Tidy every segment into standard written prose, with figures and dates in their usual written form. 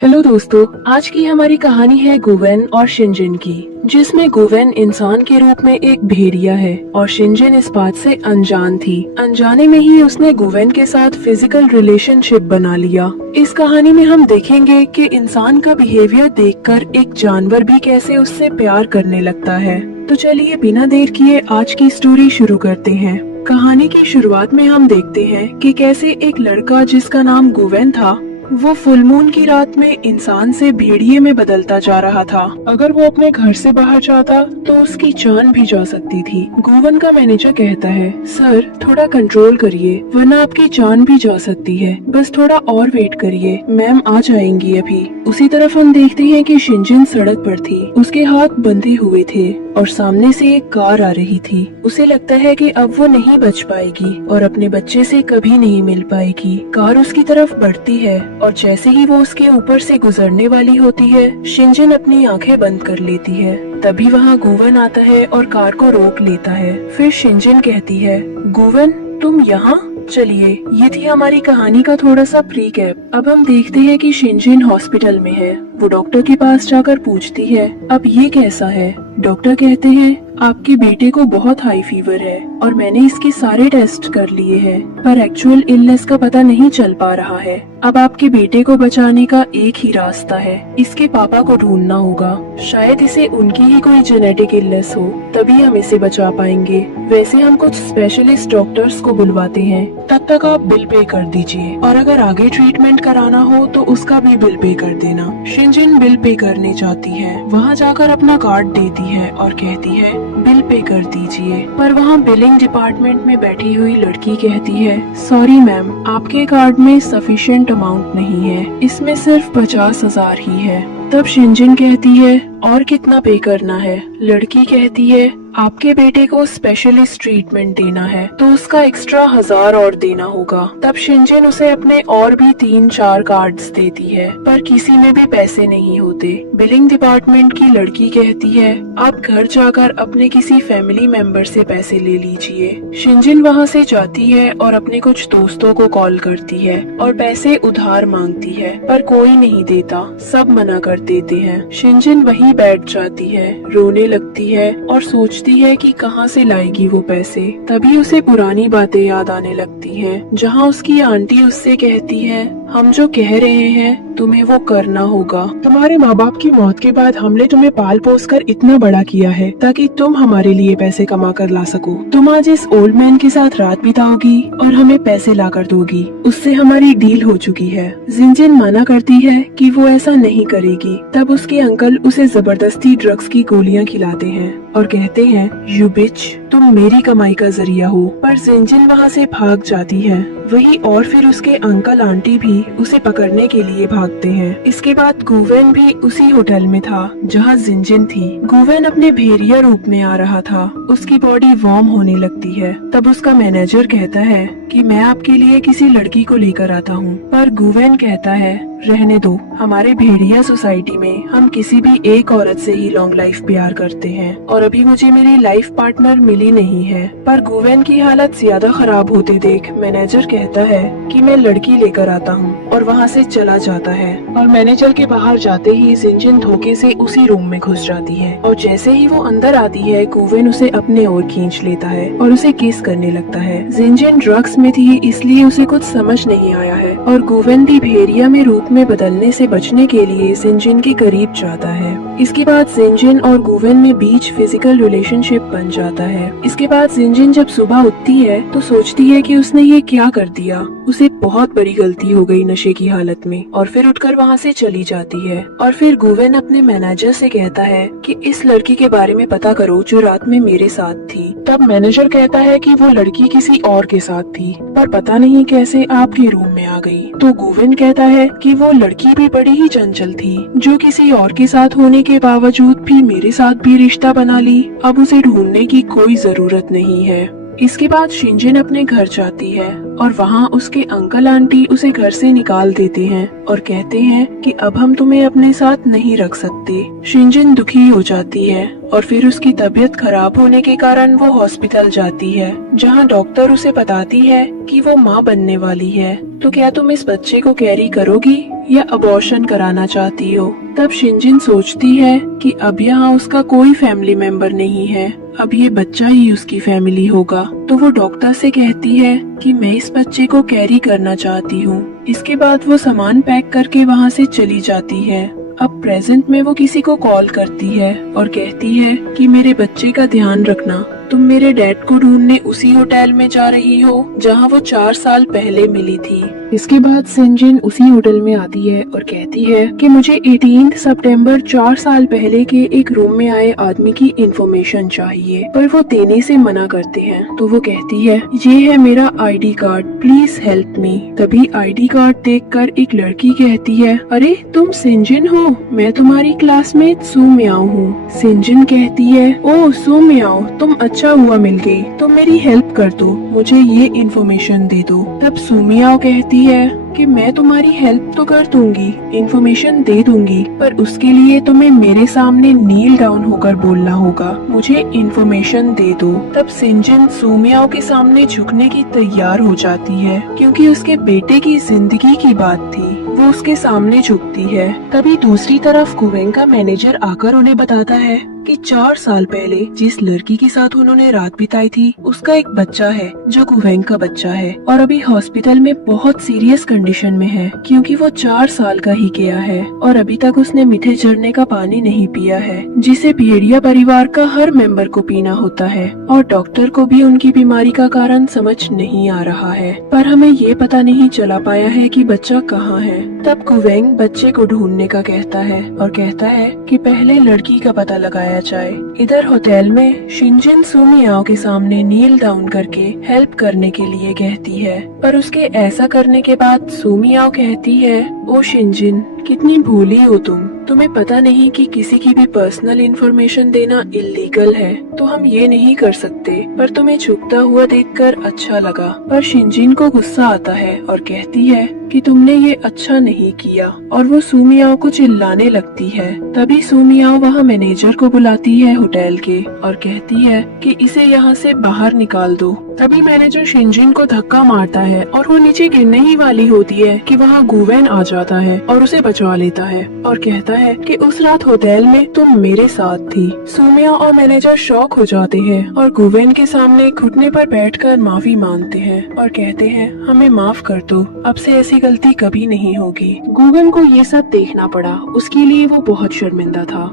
Hello दोस्तों, आज की हमारी कहानी है गुवेन और शिनजिन की, जिसमें गुवेन इंसान के रूप में एक भेड़िया है और शिनजिन इस बात से अनजान थी। अनजाने में ही उसने गुवेन के साथ फिजिकल रिलेशनशिप बना लिया। इस कहानी में हम देखेंगे कि इंसान का बिहेवियर देखकर एक जानवर भी कैसे उससे प्यार करने लगता है। तो चलिए बिना देर किए आज की स्टोरी शुरू करते हैं। कहानी की शुरुआत में हम देखते हैं कि कैसे एक लड़का जिसका नाम गुवेन था, वो फुल मून की रात में इंसान से भेड़िए में बदलता जा रहा था। अगर वो अपने घर से बाहर जाता तो उसकी जान भी जा सकती थी। गुवेन का मैनेजर कहता है, सर थोड़ा कंट्रोल करिए वरना आपकी जान भी जा सकती है, बस थोड़ा और वेट करिए, मैम आ जाएंगी अभी। उसी तरफ हम देखते हैं कि शिनजिन सड़क पर थी, उसके हाथ बंधे हुए थे और सामने से एक कार आ रही थी। उसे लगता है कि अब वो नहीं बच पाएगी और अपने बच्चे से कभी नहीं मिल पाएगी। कार उसकी तरफ बढ़ती है और जैसे ही वो उसके ऊपर से गुजरने वाली होती है, शिनजिन अपनी आंखें बंद कर लेती है। तभी वहाँ गुवेन आता है और कार को रोक लेता है। फिर शिनजिन कहती है, गुवेन तुम यहाँ? चलिए, ये थी हमारी कहानी का थोड़ा सा प्रीकैप। अब हम देखते हैं कि शिनजिन हॉस्पिटल में है। वो डॉक्टर के पास जाकर पूछती है, अब ये कैसा है? डॉक्टर कहते हैं, आपके बेटे को बहुत हाई फीवर है और मैंने इसके सारे टेस्ट कर लिए हैं, पर एक्चुअल इलनेस का पता नहीं चल पा रहा है। अब आपके बेटे को बचाने का एक ही रास्ता है, इसके पापा को ढूंढना होगा। शायद इसे उनकी ही कोई जेनेटिक इलनेस हो, तभी हम इसे बचा पाएंगे। वैसे हम कुछ स्पेशलिस्ट डॉक्टर्स को बुलवाते हैं, तब तक आप बिल पे कर दीजिए और अगर आगे ट्रीटमेंट कराना हो तो उसका भी बिल पे कर देना। शिनजिन बिल पे करने जाती है, वहाँ जाकर अपना कार्ड देती है और कहती है, बिल पे कर दीजिए। पर वहाँ बिलिंग डिपार्टमेंट में बैठी हुई लड़की कहती है, सॉरी मैम, आपके कार्ड में सफिशिएंट अमाउंट नहीं है, इसमें सिर्फ 50,000 ही है। तब शिनजिन कहती है, और कितना पे करना है? लड़की कहती है, आपके बेटे को स्पेशलिस्ट ट्रीटमेंट देना है तो उसका एक्स्ट्रा 1000 और देना होगा। तब शिनजिन उसे अपने और भी 3-4 कार्ड्स देती है, पर किसी में भी पैसे नहीं होते। बिलिंग डिपार्टमेंट की लड़की कहती है, आप घर जाकर अपने किसी फैमिली मेंबर से पैसे ले लीजिए। शिनजिन वहाँ से जाती है और अपने कुछ दोस्तों को कॉल करती है और पैसे उधार मांगती है, पर कोई नहीं देता, सब मना कर देते हैं। शिनजिन वहीं बैठ जाती है, रोने लगती है और सोचती है कि कहाँ से लाएगी वो पैसे। तभी उसे पुरानी बातें याद आने लगती हैं, जहाँ उसकी आंटी उससे कहती है, हम जो कह रहे हैं तुम्हें वो करना होगा। तुम्हारे माँ बाप की मौत के बाद हमने तुम्हें पाल पोस कर इतना बड़ा किया है ताकि तुम हमारे लिए पैसे कमा कर ला सको। तुम आज इस ओल्ड मैन के साथ रात बिताओगी और हमें पैसे ला कर दोगी, उससे हमारी डील हो चुकी है। शिनजिन मना करती है कि वो ऐसा नहीं करेगी। तब उसके अंकल उसे जबरदस्ती ड्रग्स की गोलियां खिलाते हैं और कहते हैं, यू बिच, तुम मेरी कमाई का जरिया हो। पर शिनजिन वहाँ से भाग जाती है। वही और फिर उसके अंकल आंटी भी उसे पकड़ने के लिए भागते हैं। इसके बाद गुवेन भी उसी होटल में था जहाँ शिनजिन थी। गुवेन अपने भेड़िया रूप में आ रहा था, उसकी बॉडी वार्म होने लगती है। तब उसका मैनेजर कहता है कि मैं आपके लिए किसी लड़की को लेकर आता हूँ, पर गुवेन कहता है, रहने दो, हमारे भेड़िया सोसाइटी में हम किसी भी एक औरत से ही लॉन्ग लाइफ प्यार करते हैं और अभी मुझे मेरी लाइफ पार्टनर मिली नहीं है। पर गुवेन की हालत ज्यादा खराब होते देख मैनेजर कहता है कि मैं लड़की लेकर आता हूँ और वहाँ से चला जाता है। और मैनेजर के बाहर जाते ही शिनजिन धोखे से उसी रूम में घुस जाती है और जैसे ही वो अंदर आती है, गुवेन उसे अपने ओर खींच लेता है और उसे किस करने लगता है। शिनजिन ड्रग्स में थी इसलिए उसे कुछ समझ नहीं आया है और गुवेन भी भेड़िया में रूप में बदलने से बचने के लिए शिनजिन के करीब जाता है। इसके बाद शिनजिन और गुवेन में बीच फिजिकल रिलेशनशिप बन जाता है। इसके बाद शिनजिन जब सुबह उठती है तो सोचती है कि उसने ये क्या कर दिया। उसे बहुत बड़ी गलती हो गई नशे की हालत में और फिर उठकर वहाँ से चली जाती है। और फिर गुवेन अपने मैनेजर से कहता है कि इस लड़की के बारे में पता करो जो रात में मेरे साथ थी। तब मैनेजर कहता है कि वो लड़की किसी और के साथ थी, पर पता नहीं कैसे आपके रूम में आ गई। तो गुवेन कहता है कि वो लड़की भी बड़ी ही चंचल थी, जो किसी और के साथ होने के बावजूद भी मेरे साथ भी रिश्ता बना ली। अब उसे ढूंढने की कोई जरूरत नहीं है। इसके बाद शिनजिन अपने घर जाती है और वहाँ उसके अंकल आंटी उसे घर से निकाल देते हैं और कहते हैं कि अब हम तुम्हें अपने साथ नहीं रख सकते। शिनजिन दुखी हो जाती है और फिर उसकी तबीयत खराब होने के कारण वो हॉस्पिटल जाती है, जहाँ डॉक्टर उसे बताती है कि वो माँ बनने वाली है। तो क्या तुम इस बच्चे को कैरी करोगी या अबॉर्शन कराना चाहती हो। तब शिनजिन सोचती है कि अब यहाँ उसका कोई फैमिली मेंबर नहीं है, अब ये बच्चा ही उसकी फैमिली होगा। तो वो डॉक्टर से कहती है कि मैं इस बच्चे को कैरी करना चाहती हूँ। इसके बाद वो सामान पैक करके वहाँ से चली जाती है। अब प्रेजेंट में वो किसी को कॉल करती है और कहती है कि मेरे बच्चे का ध्यान रखना, तुम मेरे डैड को ढूंढने उसी होटल में जा रही हो जहाँ वो 4 साल पहले मिली थी। इसके बाद शिनजिन उसी होटल में आती है और कहती है कि मुझे 18 सितंबर 4 साल पहले के एक रूम में आए आदमी की इंफॉर्मेशन चाहिए, पर वो देने से मना करते हैं। तो वो कहती है ये है मेरा ID card, please help me. तभी आईडी कार्ड देखकर एक लड़की कहती है, अरे तुम शिनजिन हो, मैं तुम्हारी क्लासमेट सू मियाओ हूँ। शिनजिन कहती है, ओ सू मियाओ, तुम अच्छा हुआ मिल गई, तुम मेरी हेल्प कर दो, मुझे ये इन्फॉर्मेशन दे दो। तब सू मियाओ कहती है कि मैं तुम्हारी हेल्प तो कर दूंगी, इन्फॉर्मेशन दे दूंगी, पर उसके लिए तुम्हें मेरे सामने नील डाउन होकर बोलना होगा, मुझे इन्फॉर्मेशन दे दो। तब शिनजिन सू मियाओ के सामने झुकने की तैयार हो जाती है, क्योंकि उसके बेटे की जिंदगी की बात थी। वो उसके सामने झुकती है। तभी दूसरी तरफ गुवेन का मैनेजर आकर उन्हें बताता है कि 4 साल पहले जिस लड़की के साथ उन्होंने रात बिताई थी उसका एक बच्चा है जो गुवेन का बच्चा है, और अभी हॉस्पिटल में बहुत सीरियस कंडीशन में है, क्योंकि वो 4 साल का ही गया है और अभी तक उसने मीठे झरने का पानी नहीं पिया है, जिसे भेड़िया परिवार का हर मेंबर को पीना होता है। और डॉक्टर को भी उनकी बीमारी का कारण समझ नहीं आ रहा है, पर हमें ये पता नहीं चला पाया है कि बच्चा कहाँ है। तब गुवेन बच्चे को ढूंढने का कहता है और कहता है कि पहले लड़की का पता लगाया जाए। इधर होटल में शिनजिन सू मियाओ के सामने नील डाउन करके हेल्प करने के लिए कहती है, पर उसके ऐसा करने के बाद सू मियाओ कहती है, ओ शिनजिन, कितनी भोली हो तुम, तुम्हें पता नहीं कि किसी की भी पर्सनल इंफॉर्मेशन देना इलीगल है, तो हम ये नहीं कर सकते, पर तुम्हें झुकता हुआ देखकर अच्छा लगा। पर शिनजिन को गुस्सा आता है और कहती है कि तुमने ये अच्छा नहीं किया, और वो सू मियाओ को चिल्लाने लगती है। तभी सू मियाओ वहाँ मैनेजर को बुलाती है होटल के और कहती है कि इसे यहाँ से बाहर निकाल दो। तभी मैनेजर शिनजिन को धक्का मारता है और वो नीचे गिरने ही वाली होती है कि वहाँ गुवेन आ जाता है और उसे बचा लेता है और कहता है कि उस रात होटल में तुम मेरे साथ थी। सू मियाओ और मैनेजर शॉक हो जाते हैं और गुवेन के सामने घुटने पर बैठकर माफी मांगते हैं और कहते हैं, हमें माफ कर दो, अब से ऐसी गलती कभी नहीं होगी। गुवेन को ये सब देखना पड़ा, उसके लिए वो बहुत शर्मिंदा था।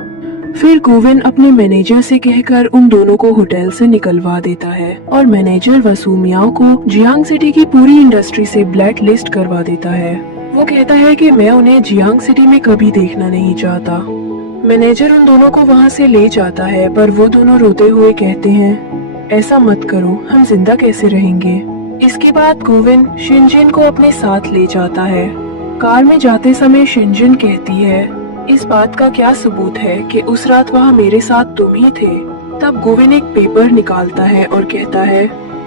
फिर गुवेन अपने मैनेजर से कहकर उन दोनों को होटल से निकलवा देता है और मैनेजर व सू मियाओ को जियांग सिटी की पूरी इंडस्ट्री से ब्लैक लिस्ट करवा देता है। वो कहता है कि मैं उन्हें जियांग सिटी में कभी देखना नहीं चाहता। मैनेजर उन दोनों को वहाँ से ले जाता है, पर वो दोनों रोते हुए कहते हैं, ऐसा मत करो, हम जिंदा कैसे रहेंगे। इसके बाद गुवेन शिनजिन को अपने साथ ले जाता है। कार में जाते समय शिनजिन कहती है, इस बात का क्या सबूत है कि उस रात वहाँ मेरे साथ तुम ही थे। तब गुवेन एक पेपर निकालता है और कहता है,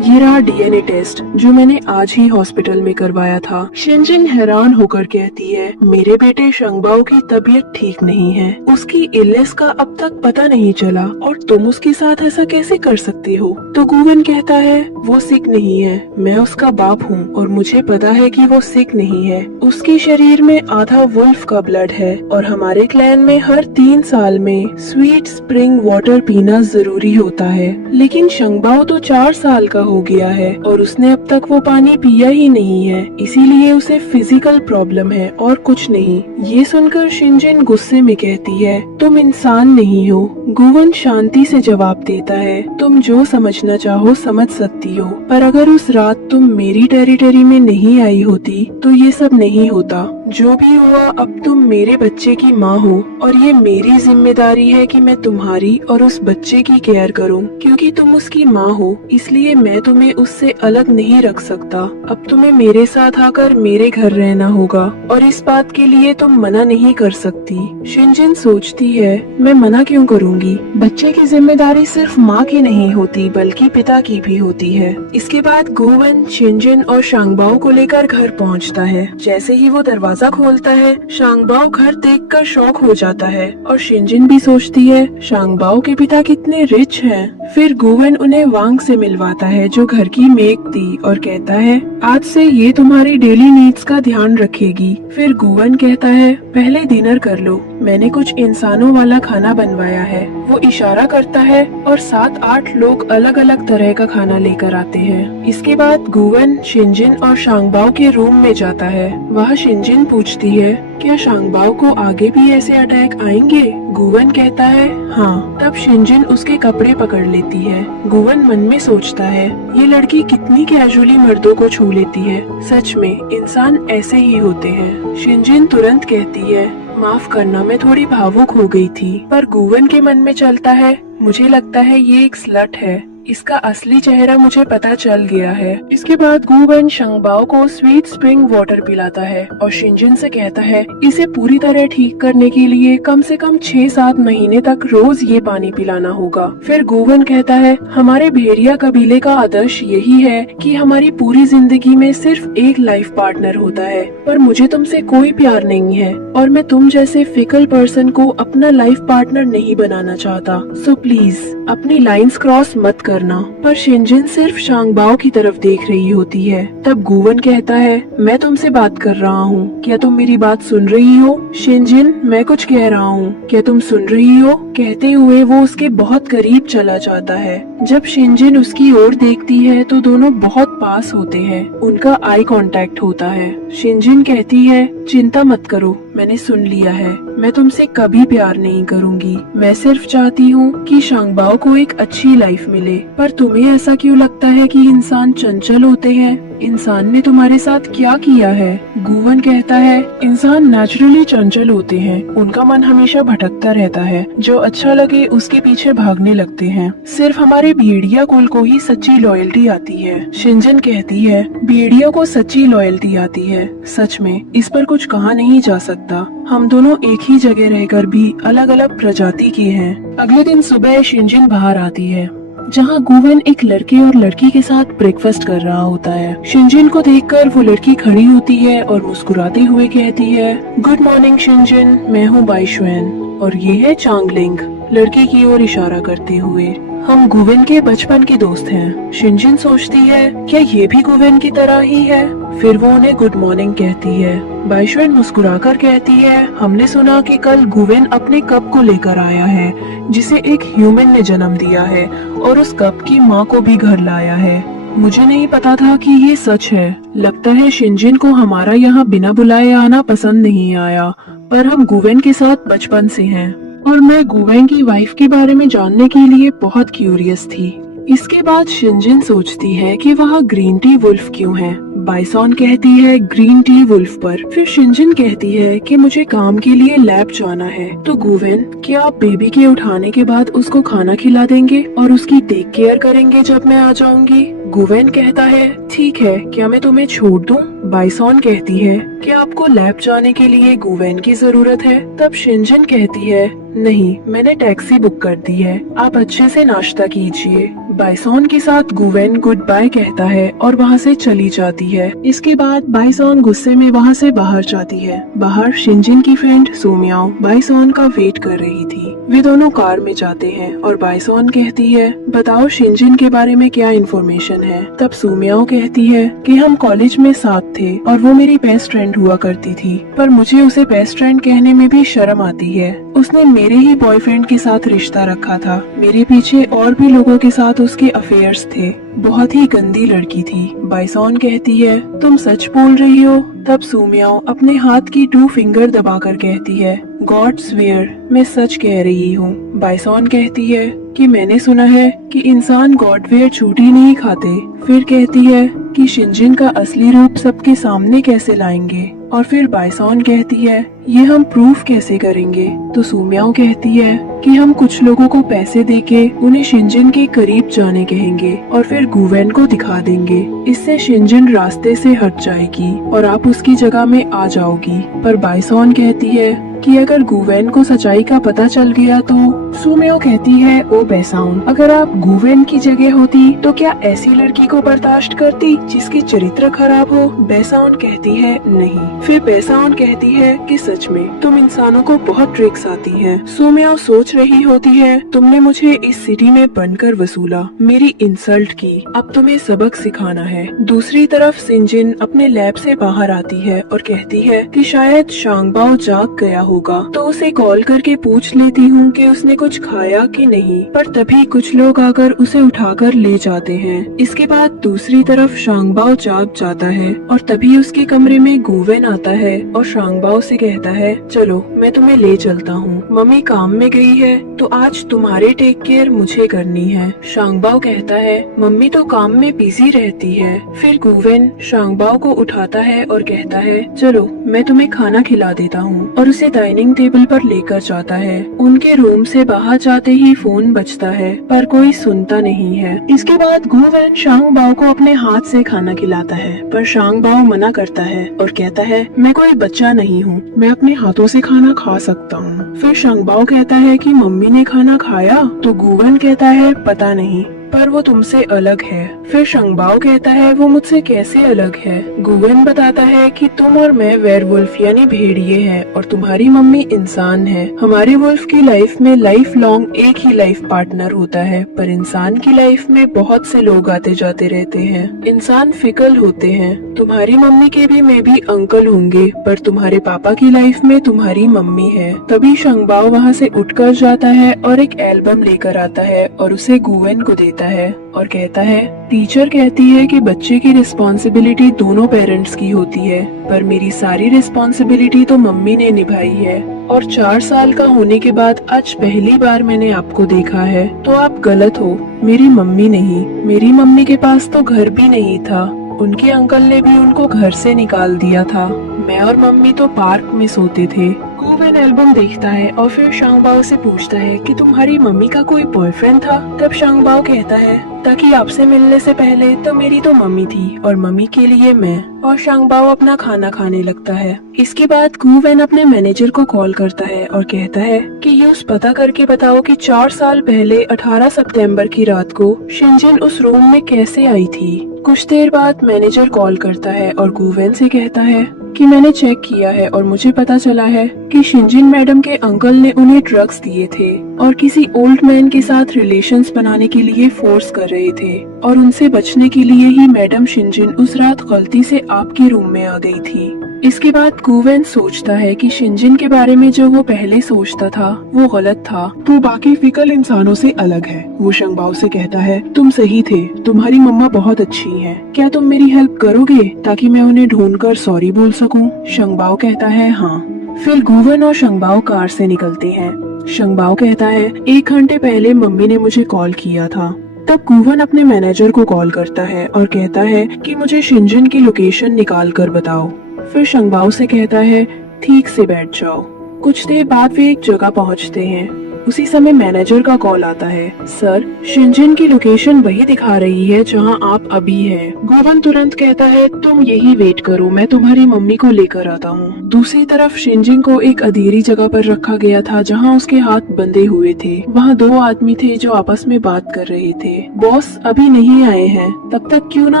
ये रहा डीएनए टेस्ट जो मैंने आज ही हॉस्पिटल में करवाया था। शिनजिन हैरान होकर कहती है, मेरे बेटे शंगबाओ की तबीयत ठीक नहीं है, उसकी इलनेस का अब तक पता नहीं चला और तुम उसके साथ ऐसा कैसे कर सकते हो। तो गुवेन कहता है, वो सिक नहीं है, मैं उसका बाप हूँ और मुझे पता है कि वो सिक नहीं है। उसके शरीर में आधा वुल्फ का ब्लड है और हमारे क्लैन में हर 3 साल में स्वीट स्प्रिंग वाटर पीना जरूरी होता है, लेकिन शंगबाओ तो 4 साल का हो गया है और उसने अब तक वो पानी पिया ही नहीं है, इसीलिए उसे फिजिकल प्रॉब्लम है और कुछ नहीं। ये सुनकर शिनजिन गुस्से में कहती है, तुम इंसान नहीं हो। गुवेन शांति से जवाब देता है, तुम जो समझना चाहो समझ सकती हो, पर अगर उस रात तुम मेरी टेरिटरी में नहीं आई होती तो ये सब नहीं होता। जो भी हुआ, अब तुम मेरे बच्चे की माँ हो और ये मेरी जिम्मेदारी है कि मैं तुम्हारी और उस बच्चे की केयर करूं, क्योंकि तुम उसकी माँ हो, इसलिए मैं तुम्हें उससे अलग नहीं रख सकता। अब तुम्हें मेरे साथ आकर मेरे घर रहना होगा और इस बात के लिए तुम मना नहीं कर सकती। शिनजिन सोचती है, मैं मना क्यों करूंगी, बच्चे की जिम्मेदारी सिर्फ माँ की नहीं होती बल्कि पिता की भी होती है। इसके बाद गुवेन शिनजिन और शांगबाओ को लेकर घर पहुँचता है। जैसे ही वो दरवाजा खोलता है, शांगबाओ घर देखकर शॉक हो जाता है और शिनजिन भी सोचती है, शांगबाओ के पिता कितने रिच हैं। फिर गुवेन उन्हें वांग से मिलवाता है जो घर की मेक थी और कहता है आज से ये तुम्हारी डेली नीड्स का ध्यान रखेगी। फिर गुवेन कहता है पहले डिनर कर लो, मैंने कुछ इंसानों वाला खाना बनवाया है। वो इशारा करता है और 7-8 लोग अलग अलग तरह का खाना लेकर आते हैं। इसके बाद गुवेन शिनजिन और शांगबाओ के रूम में जाता है। वहाँ शिनजिन पूछती है क्या शांगबाओ को आगे भी ऐसे अटैक आएंगे? गुवेन कहता है हाँ। तब शिनजिन उसके कपड़े पकड़ लेती है। गुवेन मन में सोचता है ये लड़की कितनी कैजुअली मर्दों को छू लेती है, सच में इंसान ऐसे ही होते हैं। शिनजिन तुरंत कहती है माफ करना, मैं थोड़ी भावुक हो गई थी। पर गुवेन के मन में चलता है मुझे लगता है ये एक स्लट है, इसका असली चेहरा मुझे पता चल गया है। इसके बाद गुवेन शांगबाओ को स्वीट स्प्रिंग वाटर पिलाता है और शिनजिन से कहता है इसे पूरी तरह ठीक करने के लिए कम से कम 6-7 महीने तक रोज ये पानी पिलाना होगा। फिर गुवेन कहता है हमारे भेड़िया कबीले का आदर्श यही है कि हमारी पूरी जिंदगी में सिर्फ एक लाइफ पार्टनर होता है, पर मुझे तुमसे कोई प्यार नहीं है और मैं तुम जैसे फिकल पर्सन को अपना लाइफ पार्टनर नहीं बनाना चाहता, सो प्लीज अपनी लाइंस क्रॉस मत करना। पर शिनजिन सिर्फ शांगबाओ की तरफ देख रही होती है। तब गुवेन कहता है मैं तुमसे बात कर रहा हूँ, क्या तुम मेरी बात सुन रही हो? शिनजिन मैं कुछ कह रहा हूँ, क्या तुम सुन रही हो? कहते हुए वो उसके बहुत करीब चला जाता है। जब शिनजिन उसकी ओर देखती है तो दोनों बहुत पास होते हैं, उनका आई कांटेक्ट होता है। शिनजिन कहती है चिंता मत करो, मैंने सुन लिया है, मैं तुमसे कभी प्यार नहीं करूंगी, मैं सिर्फ चाहती हूँ कि शांगबाओ को एक अच्छी लाइफ मिले। पर तुम्हें ऐसा क्यों लगता है कि इंसान चंचल होते हैं? इंसान ने तुम्हारे साथ क्या किया है? गुवेन कहता है इंसान नेचुरली चंचल होते हैं, उनका मन हमेशा भटकता रहता है, जो अच्छा लगे उसके पीछे भागने लगते हैं। सिर्फ हमारे भेड़िया कुल को ही सच्ची लॉयल्टी आती है। शिनजिन कहती है भेड़िया को सच्ची लॉयल्टी आती है, सच में इस पर कुछ कहा नहीं जा सकता। हम दोनों एक ही जगह रहकर भी अलग अलग प्रजाति के हैं। अगले दिन सुबह शिनजिन बाहर आती है जहाँ गुवेन एक लड़के और लड़की के साथ ब्रेकफास्ट कर रहा होता है। शिनजिन को देखकर वो लड़की खड़ी होती है और मुस्कुराते हुए कहती है गुड मॉर्निंग शिनजिन, मैं हूँ बाइशुएन और ये है चांगलिंग, लड़की की ओर इशारा करते हुए। हम गुवेन के बचपन के दोस्त हैं। शिनजिन सोचती है क्या ये भी गुवेन की तरह ही है? फिर वो उन्हें गुड मॉर्निंग कहती है। बाइशुएन मुस्कुराकर कहती है हमने सुना कि कल गुवेन अपने कप को लेकर आया है जिसे एक ह्यूमन ने जन्म दिया है और उस कप की माँ को भी घर लाया है। मुझे नहीं पता था कि ये सच है। लगता है शिनजिन को हमारा यहाँ बिना बुलाए आना पसंद नहीं आया, पर हम गुवेन के साथ बचपन से हैं और मैं गुवेन की वाइफ के बारे में जानने के लिए बहुत क्यूरियस थी। इसके बाद शिनजिन सोचती है कि वहाँ ग्रीन टी वुल्फ क्यों है। बाइसॉन कहती है ग्रीन टी वुल्फ पर। फिर शिनजिन कहती है कि मुझे काम के लिए लैब जाना है। तो गुवेन क्या आप बेबी के उठाने के बाद उसको खाना खिला देंगे और उसकी टेक केयर करेंगे जब मैं आ जाऊंगी? गुवेन कहता है ठीक है, क्या मैं तुम्हें छोड़ दूं? बाइसॉन कहती है कि आपको लैब जाने के लिए गुवेन की जरूरत है? तब शिनजिन कहती है नहीं, मैंने टैक्सी बुक कर दी है, आप अच्छे से नाश्ता कीजिए। बाइसॉन के साथ गुवेन गुड बाय कहता है और वहाँ से चली जाती है। इसके बाद बाइसॉन गुस्से में वहाँ से बाहर जाती है। बाहर शिनजिन की फ्रेंड सुमियाओ बाइसॉन का वेट कर रही थी। वे दोनों कार में जाते हैं और बाइसॉन कहती है बताओ शिनजिन के बारे में क्या इन्फॉर्मेशन है? तब सुमियाओ कहती है कि हम कॉलेज में साथ थे और वो मेरी बेस्ट फ्रेंड हुआ करती थी, पर मुझे उसे बेस्ट फ्रेंड कहने में भी शर्म आती है। उसने मेरे ही बॉयफ्रेंड के साथ रिश्ता रखा था, मेरे पीछे और भी लोगों के साथ उसके अफेयर्स थे, बहुत ही गंदी लड़की थी। बाइसॉन कहती है तुम सच बोल रही हो? तब सुमियाओ अपने हाथ की 2 फिंगर दबाकर कहती है गॉड स्वेयर, मैं सच कह रही हूँ। बाइसॉन कहती है कि मैंने सुना है कि इंसान गॉडवेयर छुट्टी नहीं खाते। फिर कहती है कि शिनजिन का असली रूप सबके सामने कैसे लाएंगे? और फिर बाइसॉन कहती है ये हम प्रूफ कैसे करेंगे? तो सुमियाओ कहती है कि हम कुछ लोगों को पैसे देके उन्हें शिनजिन के करीब जाने कहेंगे और फिर गुवेन को दिखा देंगे। इससे शिनजिन रास्ते से हट जाएगी और आप उसकी जगह में आ जाओगी। पर बाइसॉन कहती है कि अगर गुवेन को सच्चाई का पता चल गया तो सुमियो कहती है, ओ बेसाउन, अगर आप गुवेन की जगह होती तो क्या ऐसी लड़की को बर्दाश्त करती जिसकी चरित्र खराब हो? बेसाउन कहती है, नहीं। फिर बेसाउन कहती है कि सच में तुम इंसानों को बहुत ट्रिक्स आती है। सुमियो सोच रही होती है, तुमने मुझे इस सिटी में बनकर वसूला, मेरी इंसल्ट की, अब तुम्हें सबक सिखाना है। दूसरी तरफ सिंजिन अपने लैब से बाहर आती है और कहती है कि शायद शांगबाओ जाग गया होगा, तो उसे कॉल करके पूछ लेती हूँ कि उसने कुछ खाया कि नहीं। पर तभी कुछ लोग आकर उसे उठाकर ले जाते हैं। इसके बाद दूसरी तरफ शांगबाओ जाग जाता है और तभी उसके कमरे में गुवेन आता है और शांगबाओ से कहता है, चलो मैं तुम्हें ले चलता हूँ, मम्मी काम में गई है तो आज तुम्हारे टेक केयर मुझे करनी है। शांगबाओ कहता है, मम्मी तो काम में बिजी रहती है। फिर गुवेन शांगबाओ को उठाता है और कहता है, चलो मैं तुम्हें खाना खिला देता हूँ, और उसे डाइनिंग टेबल पर लेकर जाता है। उनके रूम से बाहर जाते ही फोन बजता है पर कोई सुनता नहीं है। इसके बाद गुवेन शांगबाओ को अपने हाथ से खाना खिलाता है पर शांगबाओ मना करता है और कहता है, मैं कोई बच्चा नहीं हूँ, मैं अपने हाथों से खाना खा सकता हूँ। फिर शांगबाओ कहता है कि मम्मी ने खाना खाया, तो गुवेन कहता है, पता नहीं, पर वो तुमसे अलग है। फिर शांगबाओ कहता है, वो मुझसे कैसे अलग है? गुवेन बताता है कि तुम और मैं वेयरवुल्फ यानी भेड़िए हैं और तुम्हारी मम्मी इंसान है। हमारे वुल्फ की लाइफ में लाइफ लॉन्ग एक ही लाइफ पार्टनर होता है, पर इंसान की लाइफ में बहुत से लोग आते जाते रहते हैं। इंसान फिकल होते हैं। तुम्हारी मम्मी के भी मे भी अंकल होंगे, पर तुम्हारे पापा की लाइफ में तुम्हारी मम्मी है। तभी शांगबाओ वहाँ से उठकर जाता है और एक एल्बम लेकर आता है और उसे गुवेन को देता है और कहता है, टीचर कहती है कि बच्चे की रिस्पॉन्सिबिलिटी दोनों पेरेंट्स की होती है, पर मेरी सारी रिस्पॉन्सिबिलिटी तो मम्मी ने निभाई है। और 4 साल का होने के बाद आज पहली बार मैंने आपको देखा है, तो आप गलत हो, मेरी मम्मी नहीं। मेरी मम्मी के पास तो घर भी नहीं था, उनके अंकल ने भी उनको घर से निकाल दिया था। मैं और मम्मी तो पार्क में सोते थे। गुवेन एल्बम देखता है और फिर शांगबाओ से पूछता है कि तुम्हारी मम्मी का कोई बॉयफ्रेंड था? तब शांगबाओ कहता है, ताकि आपसे मिलने से पहले तो मेरी तो मम्मी थी और मम्मी के लिए मैं। और शांगबाओ अपना खाना खाने लगता है। इसके बाद गुवेन अपने मैनेजर को कॉल करता है और कहता है कि यूज पता करके बताओ कि 4 साल पहले 18 सितंबर की रात को शिंजिन उस रूम में कैसे आई थी। कुछ देर बाद मैनेजर कॉल करता है और गुवेन से कहता है कि मैंने चेक किया है और मुझे पता चला है कि शिंजिन मैडम के अंकल ने उन्हें ड्रग्स दिए थे और किसी ओल्ड मैन के साथ रिलेशंस बनाने के लिए फोर्स कर रहे थे, और उनसे बचने के लिए ही मैडम शिंजिन उस रात गलती से आपके रूम में आ गई थी। इसके बाद गुवेन सोचता है कि शिंजिन के बारे में जो वो पहले सोचता था वो गलत था, वो बाकी फिकल इंसानों से अलग है। वो शांगबाओ से कहता है, तुम सही थे, तुम्हारी मम्मा बहुत अच्छी है, क्या तुम मेरी हेल्प करोगे ताकि मैं उन्हें ढूंढकर सॉरी बोल सकूं? शांगबाओ कहता है, हाँ। फिर गुवेन और शांगबाओ कार से निकलते हैं। शांगबाओ कहता है, 1 घंटे पहले मम्मी ने मुझे कॉल किया था। तब गुवेन अपने मैनेजर को कॉल करता है और कहता है कि मुझे शिंजिन की लोकेशन निकाल कर बताओ। फिर शांगबाओ से कहता है, ठीक से बैठ जाओ। कुछ देर बाद वे एक जगह पहुंचते हैं। उसी समय मैनेजर का कॉल आता है, सर शिंजिन की लोकेशन वही दिखा रही है जहां आप अभी हैं। गुवेन तुरंत कहता है, तुम यही वेट करो, मैं तुम्हारी मम्मी को लेकर आता हूँ। दूसरी तरफ शिंजिन को एक अंधेरी जगह पर रखा गया था जहां उसके हाथ बंधे हुए थे। वहां 2 आदमी थे जो आपस में बात कर रहे थे। बॉस अभी नहीं आए हैं, तब तक क्यों ना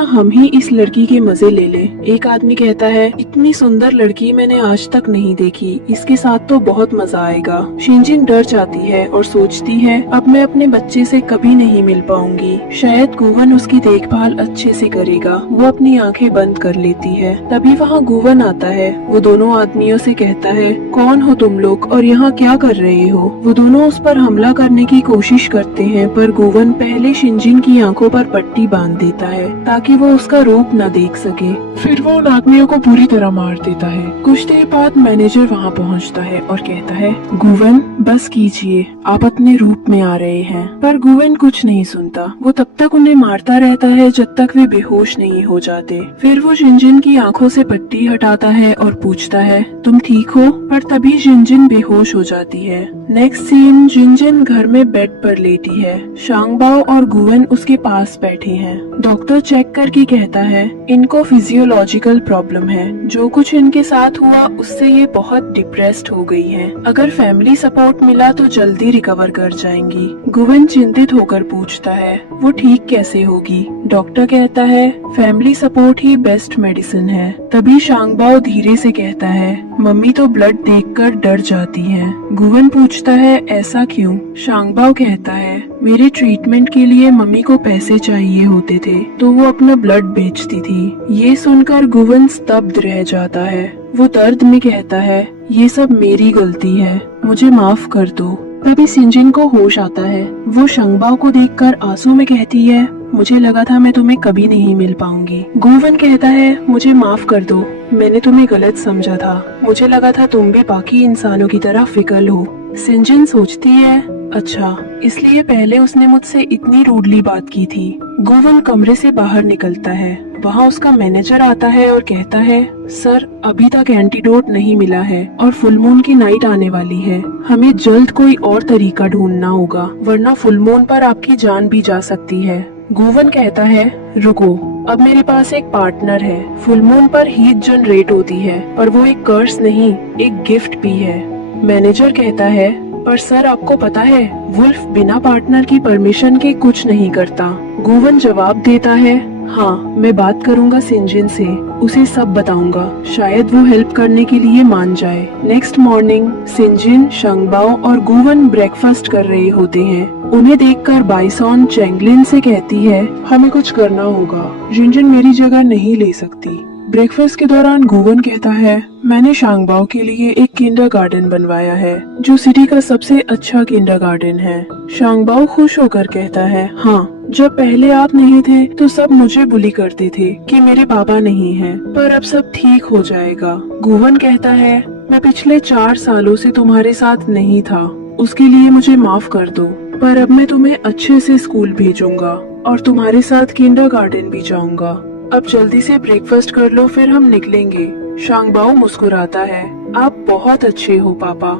हम ही इस लड़की के मजे ले लें। एक आदमी कहता है, इतनी सुंदर लड़की मैंने आज तक नहीं देखी, इसके साथ तो बहुत मजा आएगा। शिंजिन डर जाती है और सोचती है, अब मैं अपने बच्चे से कभी नहीं मिल पाऊंगी, शायद गुवेन उसकी देखभाल अच्छे से करेगा। वो अपनी आंखें बंद कर लेती है। तभी वहाँ गुवेन आता है। वो दोनों आदमियों से कहता है, कौन हो तुम लोग और यहाँ क्या कर रहे हो? वो दोनों उस पर हमला करने की कोशिश करते हैं, पर गुवेन पहले शिंजिन की आंखों पर पट्टी बांध देता है ताकि वो उसका रूप न देख सके। फिर वो उन आदमियों को पूरी तरह मार देता है। कुछ देर बाद मैनेजर वहाँ पहुँचता है और कहता है, गुवेन बस कीजिए, आप अपने रूप में आ रहे हैं। पर गुवेन कुछ नहीं सुनता। वो तब तक उन्हें मारता रहता है जब तक वे बेहोश नहीं हो जाते। फिर वो शिंजिन की आंखों से पट्टी हटाता है और पूछता है, तुम ठीक हो? पर तभी शिंजिन बेहोश हो जाती है। नेक्स्ट सीन, शिंजिन घर में बेड पर लेटी है। शांगबाओ और गुवेन उसके पास बैठे हैं। डॉक्टर चेक करके कहता है, इनको फिजियोलॉजिकल प्रॉब्लम है। जो कुछ इनके साथ हुआ उससे ये बहुत डिप्रेस्ड हो गई है। अगर फैमिली सपोर्ट मिला तो जल्दी जल्दी रिकवर कर जाएंगी। गुवेन चिंतित होकर पूछता है वो ठीक कैसे होगी। डॉक्टर कहता है फैमिली सपोर्ट ही बेस्ट मेडिसिन है। तभी शांगबाओ धीरे से कहता है मम्मी तो ब्लड देखकर डर जाती हैं। गुवेन पूछता है ऐसा क्यों? शांगबाओ कहता है मेरे ट्रीटमेंट के लिए मम्मी को पैसे चाहिए होते थे तो वो अपना ब्लड बेचती थी। ये सुनकर गुवेन स्तब्ध रह जाता है। वो दर्द में कहता है ये सब मेरी गलती है, मुझे माफ कर दो। तभी सिंजिन को होश आता है। वो शांगबाओ को देखकर आंसू में कहती है मुझे लगा था मैं तुम्हें कभी नहीं मिल पाऊंगी। गुवेन कहता है मुझे माफ कर दो, मैंने तुम्हें गलत समझा था, मुझे लगा था तुम भी बाकी इंसानों की तरह फिकल हो। सिंजिन सोचती है अच्छा इसलिए पहले उसने मुझसे इतनी रूडली बात की थी। गुवेन कमरे से बाहर निकलता है। वहाँ उसका मैनेजर आता है और कहता है सर अभी तक एंटीडोट नहीं मिला है और फुल मून की नाइट आने वाली है, हमें जल्द कोई और तरीका ढूंढना होगा वरना फुल मून पर आपकी जान भी जा सकती है। गुवेन कहता है रुको, अब मेरे पास एक पार्टनर है। फुल मून पर हीट जनरेट होती है पर वो एक कर्स नहीं एक गिफ्ट भी है। मैनेजर कहता है पर सर आपको पता है वुल्फ बिना पार्टनर की परमिशन के कुछ नहीं करता। गुवेन जवाब देता है हाँ मैं बात करूंगा सिंजिन से, उसे सब बताऊंगा, शायद वो हेल्प करने के लिए मान जाए। नेक्स्ट मॉर्निंग सिंजिन, शांगबाओ और गुवेन ब्रेकफास्ट कर रहे होते हैं। उन्हें देखकर बाइसॉन चैंगलिन से कहती है हमें कुछ करना होगा, जिंजिन मेरी जगह नहीं ले सकती। ब्रेकफास्ट के दौरान गुवेन कहता है मैंने शांगबाओ के लिए एक किंडरगार्टन बनवाया है जो सिटी का सबसे अच्छा किंडरगार्टन है। शांगबाओ खुश होकर कहता है हाँ, जब पहले आप नहीं थे तो सब मुझे बुली करते थे कि मेरे पापा नहीं हैं, पर अब सब ठीक हो जाएगा। गुवेन कहता है मैं पिछले 4 सालों से तुम्हारे साथ नहीं था, उसके लिए मुझे माफ कर दो, पर अब मैं तुम्हें अच्छे से स्कूल भेजूंगा और तुम्हारे साथ किंडरगार्टन भी जाऊंगा। अब जल्दी से ब्रेकफास्ट कर लो फिर हम निकलेंगे। शांगबाओ मुस्कुराता है आप बहुत अच्छे हो पापा।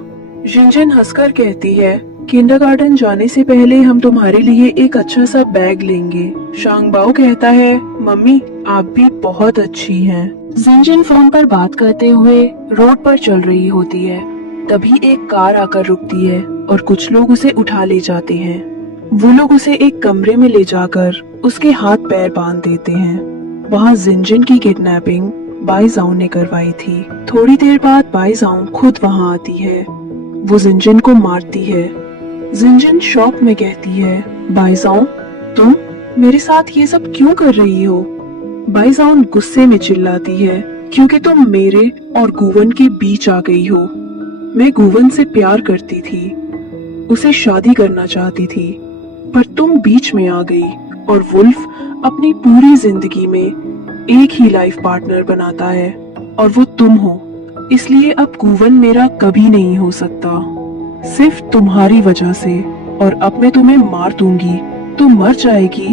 जिंजिन हंसकर कहती है किंडरगार्टन जाने से पहले हम तुम्हारे लिए एक अच्छा सा बैग लेंगे। शांगबाओ कहता है मम्मी आप भी बहुत अच्छी हैं। जिंजिन फोन पर बात करते हुए रोड पर चल रही होती है। तभी एक कार आकर रुकती है और कुछ लोग उसे उठा ले जाते हैं। वो लोग उसे एक कमरे में ले जाकर उसके हाथ पैर बांध देते हैं। वहाँ जिंजिन की किडनैपिंग बाइजाओ ने करवाई थी। थोड़ी देर बाद बाइजाओ खुद वहाँ आती है। वो जिंजिन को मारती है। जिंजिन शॉक में कहती है बाइजाओ तुम मेरे साथ ये सब क्यों कर रही हो? बाइजाओ गुस्से में चिल्लाती है क्योंकि तुम मेरे और गुवेन के बीच आ गई हो। मैं गुवेन से प्यार करती थी, उसे शादी करना चाहती थी, पर तुम बीच में आ गई और वुल्फ अपनी पूरी जिंदगी में एक ही लाइफ पार्टनर बनाता है और वो तुम हो। इसलिए अब गुवेन मेरा कभी नहीं हो सकता, सिर्फ तुम्हारी वजह से। और अब मैं तुम्हें मार दूंगी, तुम मर जाएगी,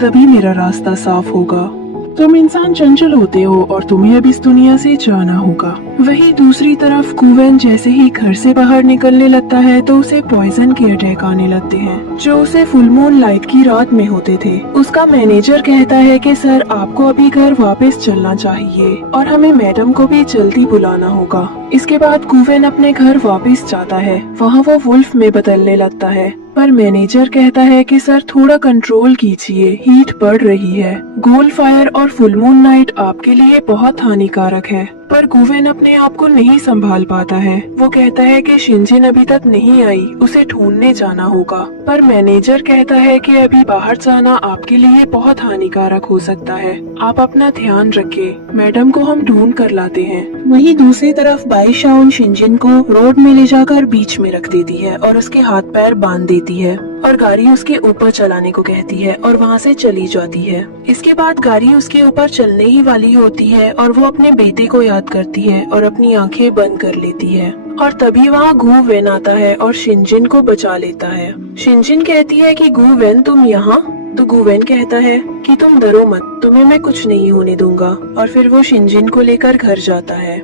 तभी मेरा रास्ता साफ होगा। तुम इंसान चंचल होते हो और तुम्हें अब इस दुनिया से जाना होगा। वहीं दूसरी तरफ गुवेन जैसे ही घर से बाहर निकलने लगता है तो उसे पॉइजन के अटैक आने लगते हैं जो उसे फुल मून लाइट की रात में होते थे। उसका मैनेजर कहता है कि सर आपको अभी घर वापस चलना चाहिए और हमें मैडम को भी जल्दी बुलाना होगा। इसके बाद गुवेन अपने घर वापस जाता है। वहाँ वो वुल्फ में बदलने लगता है, पर मैनेजर कहता है कि सर थोड़ा कंट्रोल कीजिए, हीट बढ़ रही है। गोल्ड फायर और फुल मून नाइट आपके लिए बहुत हानिकारक है। पर गुवेन अपने आप को नहीं संभाल पाता है। वो कहता है कि शिंजिन अभी तक नहीं आई, उसे ढूंढने जाना होगा। पर मैनेजर कहता है कि अभी बाहर जाना आपके लिए बहुत हानिकारक हो सकता है, आप अपना ध्यान रखिए, मैडम को हम ढूंढ कर लाते हैं। वहीं दूसरी तरफ बाइशाओन शिंजिन को रोड में ले जाकर बीच में रख देती है और उसके हाथ पैर बांध देती है और गाड़ी उसके ऊपर चलाने को कहती है और वहाँ से चली जाती है। इसके बाद गाड़ी उसके ऊपर चलने ही वाली होती है और वो अपने बेटे को याद करती है और अपनी आंखें बंद कर लेती है। और तभी वहाँ गुवेन आता है और शिंजिन को बचा लेता है। शिंजिन कहती है कि गुवेन तुम यहाँ? तो गुवेन कहता है कि तुम डरो मत, तुम्हें मैं कुछ नहीं होने दूंगा। और फिर वो शिंजिन को लेकर घर जाता है।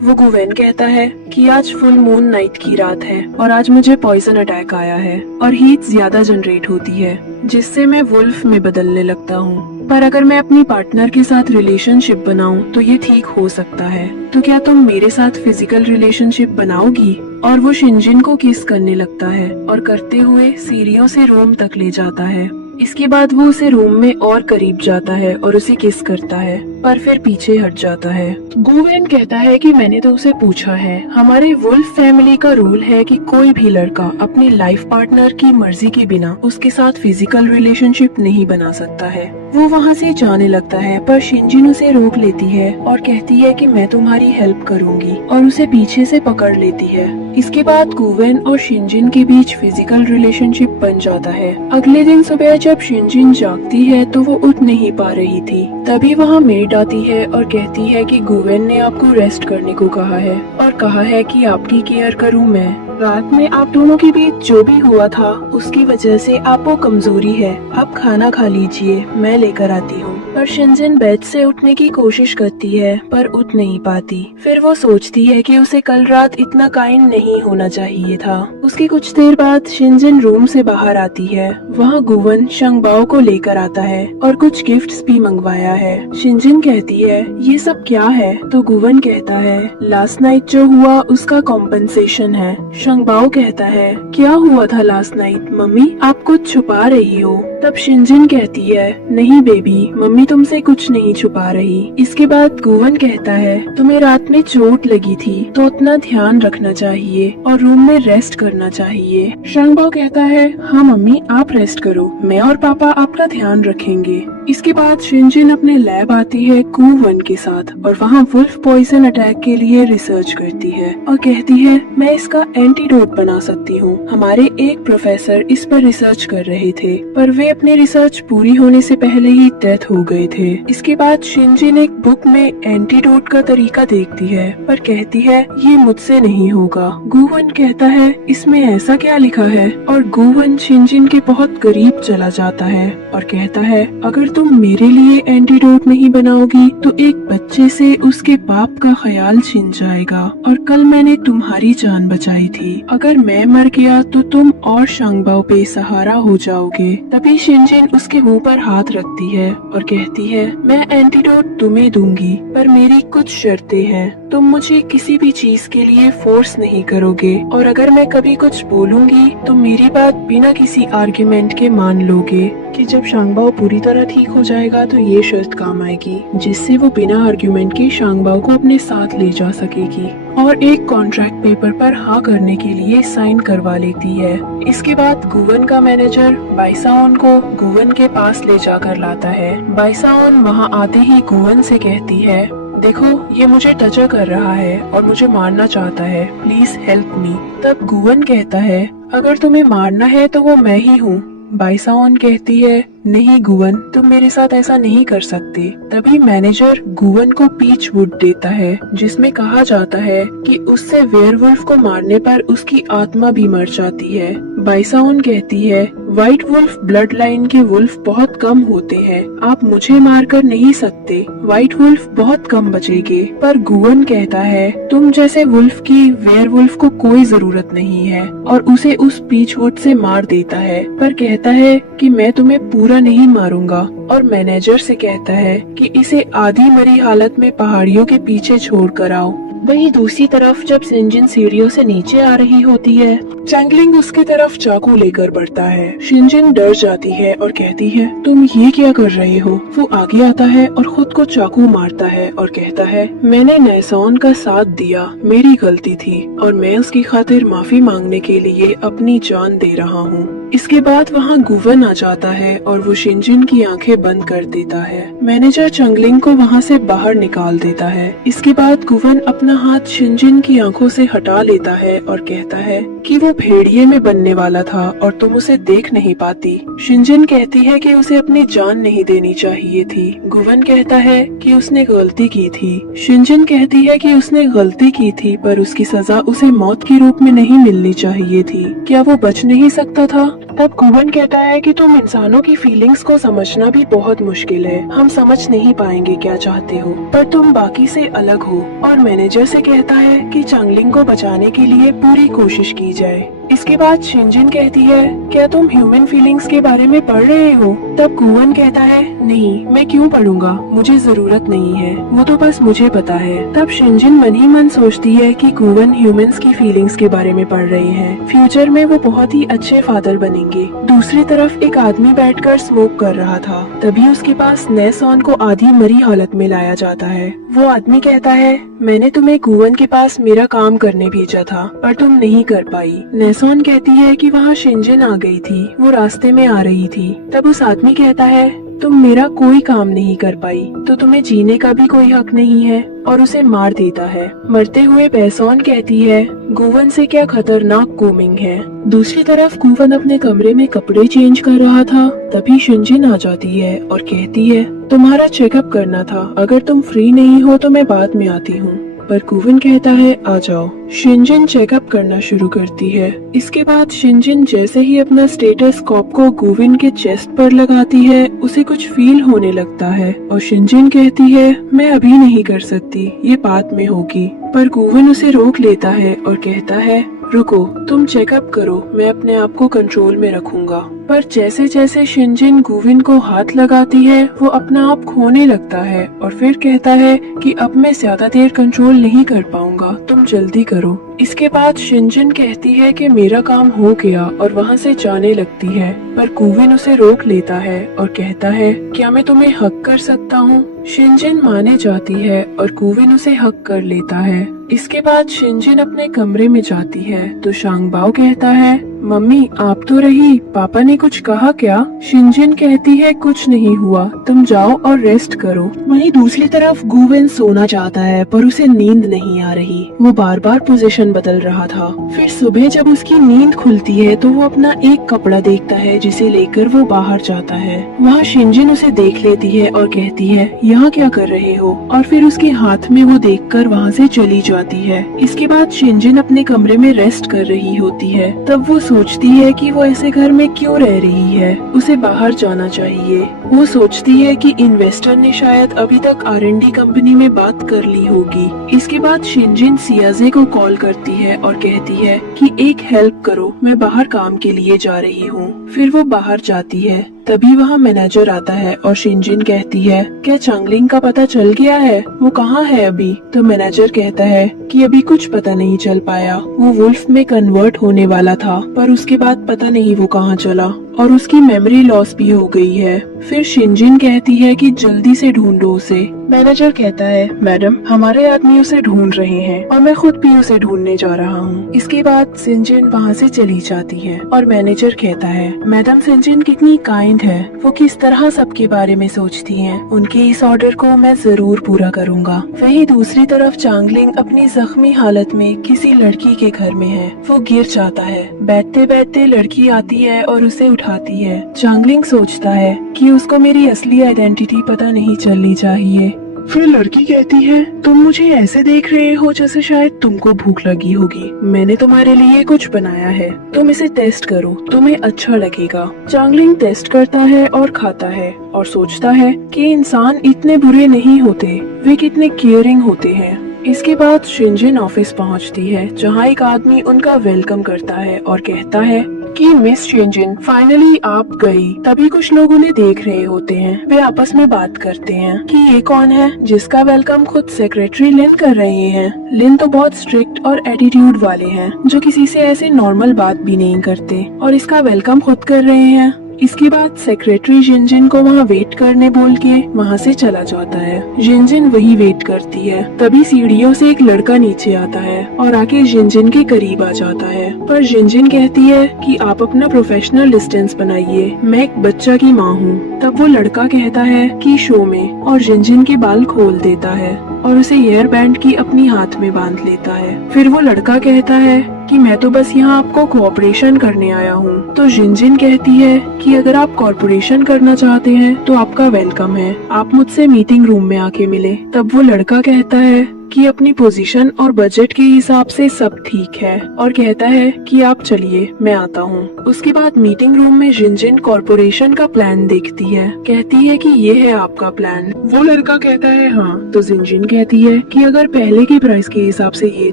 वो गुवेन कहता है कि आज फुल मून नाइट की रात है और आज मुझे पॉइजन अटैक आया है और हीट ज्यादा जनरेट होती है जिससे मैं वुल्फ में बदलने लगता हूँ। पर अगर मैं अपनी पार्टनर के साथ रिलेशनशिप बनाऊं तो ये ठीक हो सकता है। तो क्या तुम मेरे साथ फिजिकल रिलेशनशिप बनाओगी? और वो शिनजिन को किस करने लगता है और करते हुए सीढ़ियों से रूम तक ले जाता है। इसके बाद वो उसे रूम में और करीब जाता है और उसे किस करता है, पर फिर पीछे हट जाता है। गुवेन कहता है कि मैंने तो उसे पूछा है, हमारे वुल्फ फैमिली का रूल है कि कोई भी लड़का अपनी लाइफ पार्टनर की मर्जी के बिना उसके साथ फिजिकल रिलेशनशिप नहीं बना सकता है। वो वहाँ से जाने लगता है, पर शिनजिन उसे रोक लेती है और कहती है कि मैं तुम्हारी हेल्प करूंगी, और उसे पीछे से पकड़ लेती है। इसके बाद गुवेन और शिनजिन के बीच फिजिकल रिलेशनशिप बन जाता है। अगले दिन सुबह जब शिनजिन जागती है तो वो उठ नहीं पा रही थी। तभी वहाँ मेड आती है और कहती है कि गुवेन ने आपको रेस्ट करने को कहा है और कहा है कि आपकी केयर करूँ मैं। रात में आप दोनों के बीच जो भी हुआ था उसकी वजह से आपको कमजोरी है, आप खाना खा लीजिए, मैं लेकर आती हूँ। पर शिनजिन बेड से उठने की कोशिश करती है पर उठ नहीं पाती। फिर वो सोचती है कि उसे कल रात इतना काइंड नहीं होना चाहिए था। उसके कुछ देर बाद शिनजिन रूम से बाहर आती है। वहाँ गुवेन शंगबाओ को लेकर आता है और कुछ गिफ्ट्स भी मंगवाया है। शिनजिन कहती है ये सब क्या है, तो गुवेन कहता है लास्ट नाइट जो हुआ उसका कॉम्पेंसेशन है। शंगबाओ कहता है क्या हुआ था लास्ट नाइट मम्मी, आप कुछ छुपा रही हो। तब शिनजिन कहती है नहीं बेबी, मम्मी तुमसे कुछ नहीं छुपा रही। इसके बाद गुवेन कहता है तुम्हें रात में चोट लगी थी तो अपना ध्यान रखना चाहिए और रूम में रेस्ट करना चाहिए। शंगबाओ कहता है हाँ मम्मी आप रेस्ट करो, मैं और पापा आपका ध्यान रखेंगे। इसके बाद शिनजिन अपने लैब आती है गुवेन के साथ और वहाँ वुल्फ पॉइजन अटैक के लिए रिसर्च करती है और कहती है मैं इसका एंटीडोट बना सकती हूँ। हमारे एक प्रोफेसर इस पर रिसर्च कर रहे थे पर वे अपनी रिसर्च पूरी होने से पहले ही डेथ हो गए थे। इसके बाद शिनजिन एक बुक में एंटीडोट का तरीका देखती है पर कहती है ये मुझसे नहीं होगा। गुवेन कहता है इसमें ऐसा क्या लिखा है, और गुवेन शिनजिन के बहुत करीब चला जाता है और कहता है अगर तुम मेरे लिए एंटीडोट नहीं बनाओगी तो एक बच्चे से उसके बाप का ख्याल छिन जाएगा, और कल मैंने तुम्हारी जान बचाई थी, अगर मैं मर गया तो तुम और शंगबाओ पे सहारा हो जाओगे। तभी शिनजिन उसके मुंह पर हाथ रखती है और कहती है मैं एंटीडोट तुम्हें दूंगी पर मेरी कुछ शर्तें हैं। तुम मुझे किसी भी चीज के लिए फोर्स नहीं करोगे, और अगर मैं कभी कुछ बोलूंगी तो मेरी बात बिना किसी आर्ग्यूमेंट के मान लोगे कि जब शंगबाओ पूरी तरह ठीक हो जाएगा तो ये शर्त काम आएगी जिससे वो बिना आर्ग्यूमेंट के शंगबाओ को अपने साथ ले जा सकेगी और एक कॉन्ट्रैक्ट पेपर पर हाँ करने के लिए साइन करवा लेती है। इसके बाद गुवेन का मैनेजर बाइसाओन को गुवेन के पास ले जाकर लाता है। बाइसाओन वहाँ आते ही गुवेन से कहती है देखो ये मुझे टचर कर रहा है और मुझे मारना चाहता है, प्लीज हेल्प मी। तब गुवेन कहता है अगर तुम्हें मारना है तो वो मैं ही हूँ। बाइसाओन कहती है नहीं गुवेन, तुम मेरे साथ ऐसा नहीं कर सकते। तभी मैनेजर गुवेन को पीच वुड देता है जिसमें कहा जाता है कि उससे वेयरवुल्फ को मारने पर उसकी आत्मा भी मर जाती है। बाइसाओन कहती है व्हाइट वुल्फ ब्लड लाइन के वुल्फ बहुत कम होते हैं, आप मुझे मारकर नहीं सकते, व्हाइट वुल्फ बहुत कम बचेंगे। पर गुवेन कहता है तुम जैसे वुल्फ की वेयरवुल्फ को कोई जरूरत नहीं है, और उसे उस पीच वुड से मार देता है, पर कहता है कि मैं तुम्हें पूरा नहीं मारूंगा, और मैनेजर से कहता है कि इसे आधी मरी हालत में पहाड़ियों के पीछे छोड़ कर आओ। वहीं दूसरी तरफ जब शिनजिन सीढ़ियों से नीचे आ रही होती है, चैंगलिंग उसकी तरफ चाकू लेकर बढ़ता है। शिनजिन डर जाती है और कहती है तुम ये क्या कर रहे हो। वो आगे आता है और खुद को चाकू मारता है और कहता है मैंने नैसॉन का साथ दिया, मेरी गलती थी और मैं उसकी खातिर माफी मांगने के लिए अपनी जान दे रहा हूँ। इसके बाद वहाँ गुवेन आ जाता है और वो शिनजिन की आंखें बंद कर देता है। मैनेजर चंगलिंग को वहाँ से बाहर निकाल देता है। इसके बाद गुवेन अपना हाथ शिनजिन की आंखों से हटा लेता है और कहता है कि वो भेड़िए में बनने वाला था और तुम उसे देख नहीं पाती। शिनजिन कहती है कि उसे अपनी जान नहीं देनी चाहिए थी। गुवेन कहता है कि उसने गलती की थी। शिनजिन कहती है कि उसने गलती की थी पर उसकी सजा उसे मौत के रूप में नहीं मिलनी चाहिए थी। क्या वो बच नहीं सकता था? तब गुवन कहता है कि तुम इंसानों की फीलिंग्स को समझना भी बहुत मुश्किल है, हम समझ नहीं पाएंगे क्या चाहते हो, पर तुम बाकी से अलग हो। और मैनेजर से कहता है कि चांगलिंग को बचाने के लिए पूरी कोशिश की जाए। इसके बाद शिनजिन कहती है, क्या तुम ह्यूमन फीलिंग्स के बारे में पढ़ रहे हो? तब गुवन कहता है, नहीं, मैं क्यों पढ़ूंगा, मुझे जरूरत नहीं है, वो तो बस मुझे पता है। तब शिनजिन मन ही मन सोचती है कि गुवन ह्यूमंस की फीलिंग्स के बारे में पढ़ रहे हैं, फ्यूचर में वो बहुत ही अच्छे फादर बनेंगे। दूसरी तरफ एक आदमी बैठकर स्मोक कर रहा था, तभी उसके पास नेसॉन को आधी मरी हालत में लाया जाता है। वो आदमी कहता है, मैंने तुम्हें गुवन के पास मेरा काम करने भेजा था, पर तुम नहीं कर पाई। नेसॉन कहती है कि वहाँ शिनजिन आ गई थी, वो रास्ते में आ रही थी। तब उस आदमी कहता है, तुम मेरा कोई काम नहीं कर पाई तो तुम्हें जीने का भी कोई हक नहीं है, और उसे मार देता है। मरते हुए बेसॉन कहती है, गुवन से क्या खतरनाक कोमिंग है। दूसरी तरफ गुवन अपने कमरे में कपड़े चेंज कर रहा था, तभी शिनजिन आ जाती है और कहती है, तुम्हारा चेकअप करना था, अगर तुम फ्री नहीं हो तो मैं बाद में आती हूँ। पर गुवन कहता है, आ जाओ। शिनजिन चेकअप करना शुरू करती है। इसके बाद शिनजिन जैसे ही अपना स्टेटोस्कोप को गुवन के चेस्ट पर लगाती है, उसे कुछ फील होने लगता है और शिनजिन कहती है, मैं अभी नहीं कर सकती, ये बाद में होगी। पर गुवन उसे रोक लेता है और कहता है, रुको, तुम चेकअप करो, मैं अपने आप को कंट्रोल में रखूंगा। पर जैसे जैसे शिनजिन गुवन को हाथ लगाती है, वो अपना आप खोने लगता है और फिर कहता है कि अब मैं ज्यादा देर कंट्रोल नहीं कर पाऊंगा, तुम जल्दी करो। इसके बाद शिनजिन कहती है कि मेरा काम हो गया और वहाँ से जाने लगती है, पर गुवन उसे रोक लेता है और कहता है, क्या मैं तुम्हें हक कर सकता हूँ? शिनजिन माने जाती है और गुवन उसे हक कर लेता है। इसके बाद शिनजिन अपने कमरे में जाती है तो शांगबाओ कहता है, मम्मी आप तो रही, पापा ने कुछ कहा क्या? शिनजिन कहती है, कुछ नहीं हुआ, तुम जाओ और रेस्ट करो। वहीं दूसरी तरफ गुवन सोना चाहता है पर उसे नींद नहीं आ रही, वो बार बार पोजीशन बदल रहा था। फिर सुबह जब उसकी नींद खुलती है तो वो अपना एक कपड़ा देखता है जिसे लेकर वो बाहर जाता है। वहाँ शिनजिन उसे देख लेती है और कहती है, यहाँ क्या कर रहे हो? और फिर उसके हाथ में वो देखकर वहाँ से चली जाती है। इसके बाद शिनजिन अपने कमरे में रेस्ट कर रही होती है, तब वो सोचती है कि वो ऐसे घर में क्यों रह रही है, उसे बाहर जाना चाहिए। वो सोचती है कि इन्वेस्टर ने शायद अभी तक R&D कंपनी में बात कर ली होगी। इसके बाद शिनजिन सियाजे को कॉल करती है और कहती है कि एक हेल्प करो, मैं बाहर काम के लिए जा रही हूँ। फिर वो बाहर जाती है, तभी वहाँ मैनेजर आता है और शिनजिन कहती है, क्या चांगलिंग का पता चल गया है, वो कहाँ है अभी? तो मैनेजर कहता है कि अभी कुछ पता नहीं चल पाया, वो वुल्फ में कन्वर्ट होने वाला था, पर उसके बाद पता नहीं वो कहाँ चला और उसकी मेमोरी लॉस भी हो गई है। फिर शिनजिन कहती है कि जल्दी से ढूंढो उसे। मैनेजर कहता है, मैडम हमारे आदमी उसे ढूंढ रहे हैं और मैं खुद भी उसे ढूंढने जा रहा हूँ। इसके बाद शिनजिन वहाँ से चली जाती है और मैनेजर कहता है, मैडम शिनजिन कितनी काइंड है, वो किस तरह सबके बारे में सोचती हैं। उनके इस ऑर्डर को मैं जरूर पूरा करूँगा। वहीं दूसरी तरफ चांगलिंग अपनी जख्मी हालत में किसी लड़की के घर में है। वो गिर जाता है, बैठते बैठते लड़की आती है और उसे उठाती है। चांगलिंग सोचता है कि उसको मेरी असली आइडेंटिटी पता नहीं चलनी चाहिए। फिर लड़की कहती है, तुम मुझे ऐसे देख रहे हो जैसे शायद तुमको भूख लगी होगी, मैंने तुम्हारे लिए कुछ बनाया है, तुम इसे टेस्ट करो, तुम्हें अच्छा लगेगा। चांगलिंग टेस्ट करता है और खाता है और सोचता है कि इंसान इतने बुरे नहीं होते, वे कितने केयरिंग होते हैं। इसके बाद शिनजिन ऑफिस पहुंचती है, जहां एक आदमी उनका वेलकम करता है और कहता है कि मिस शिनजिन फाइनली आप गई। तभी कुछ लोग उन्हें देख रहे होते हैं, वे आपस में बात करते हैं कि ये कौन है जिसका वेलकम खुद सेक्रेटरी लिन कर रहे हैं। लिन तो बहुत स्ट्रिक्ट और एटीट्यूड वाले हैं, जो किसी से ऐसे नॉर्मल बात भी नहीं करते और इसका वेलकम खुद कर रहे हैं। इसके बाद सेक्रेटरी शिनजिन को वहाँ वेट करने बोल के वहाँ से चला जाता है। शिनजिन वही वेट करती है, तभी सीढ़ियों से एक लड़का नीचे आता है और आके शिनजिन के करीब आ जाता है। पर शिनजिन कहती है कि आप अपना प्रोफेशनल डिस्टेंस बनाइए, मैं एक बच्चा की माँ हूँ। तब वो लड़का कहता है कि शो में, और शिनजिन के बाल खोल देता है और उसे हेयर बैंड की अपनी हाथ में बांध लेता है। फिर वो लड़का कहता है कि मैं तो बस यहाँ आपको कोऑपरेशन करने आया हूँ। तो शिनजिन कहती है कि अगर आप कॉर्पोरेशन करना चाहते हैं तो आपका वेलकम है, आप मुझसे मीटिंग रूम में आके मिले। तब वो लड़का कहता है कि अपनी पोजीशन और बजट के हिसाब से सब ठीक है और कहता है कि आप चलिए मैं आता हूँ। उसके बाद मीटिंग रूम में जिनजिन कॉर्पोरेशन का प्लान देखती है, कहती है कि ये है आपका प्लान। वो लड़का कहता है हाँ। तो जिनजिन कहती है कि अगर पहले की प्राइस के हिसाब से ये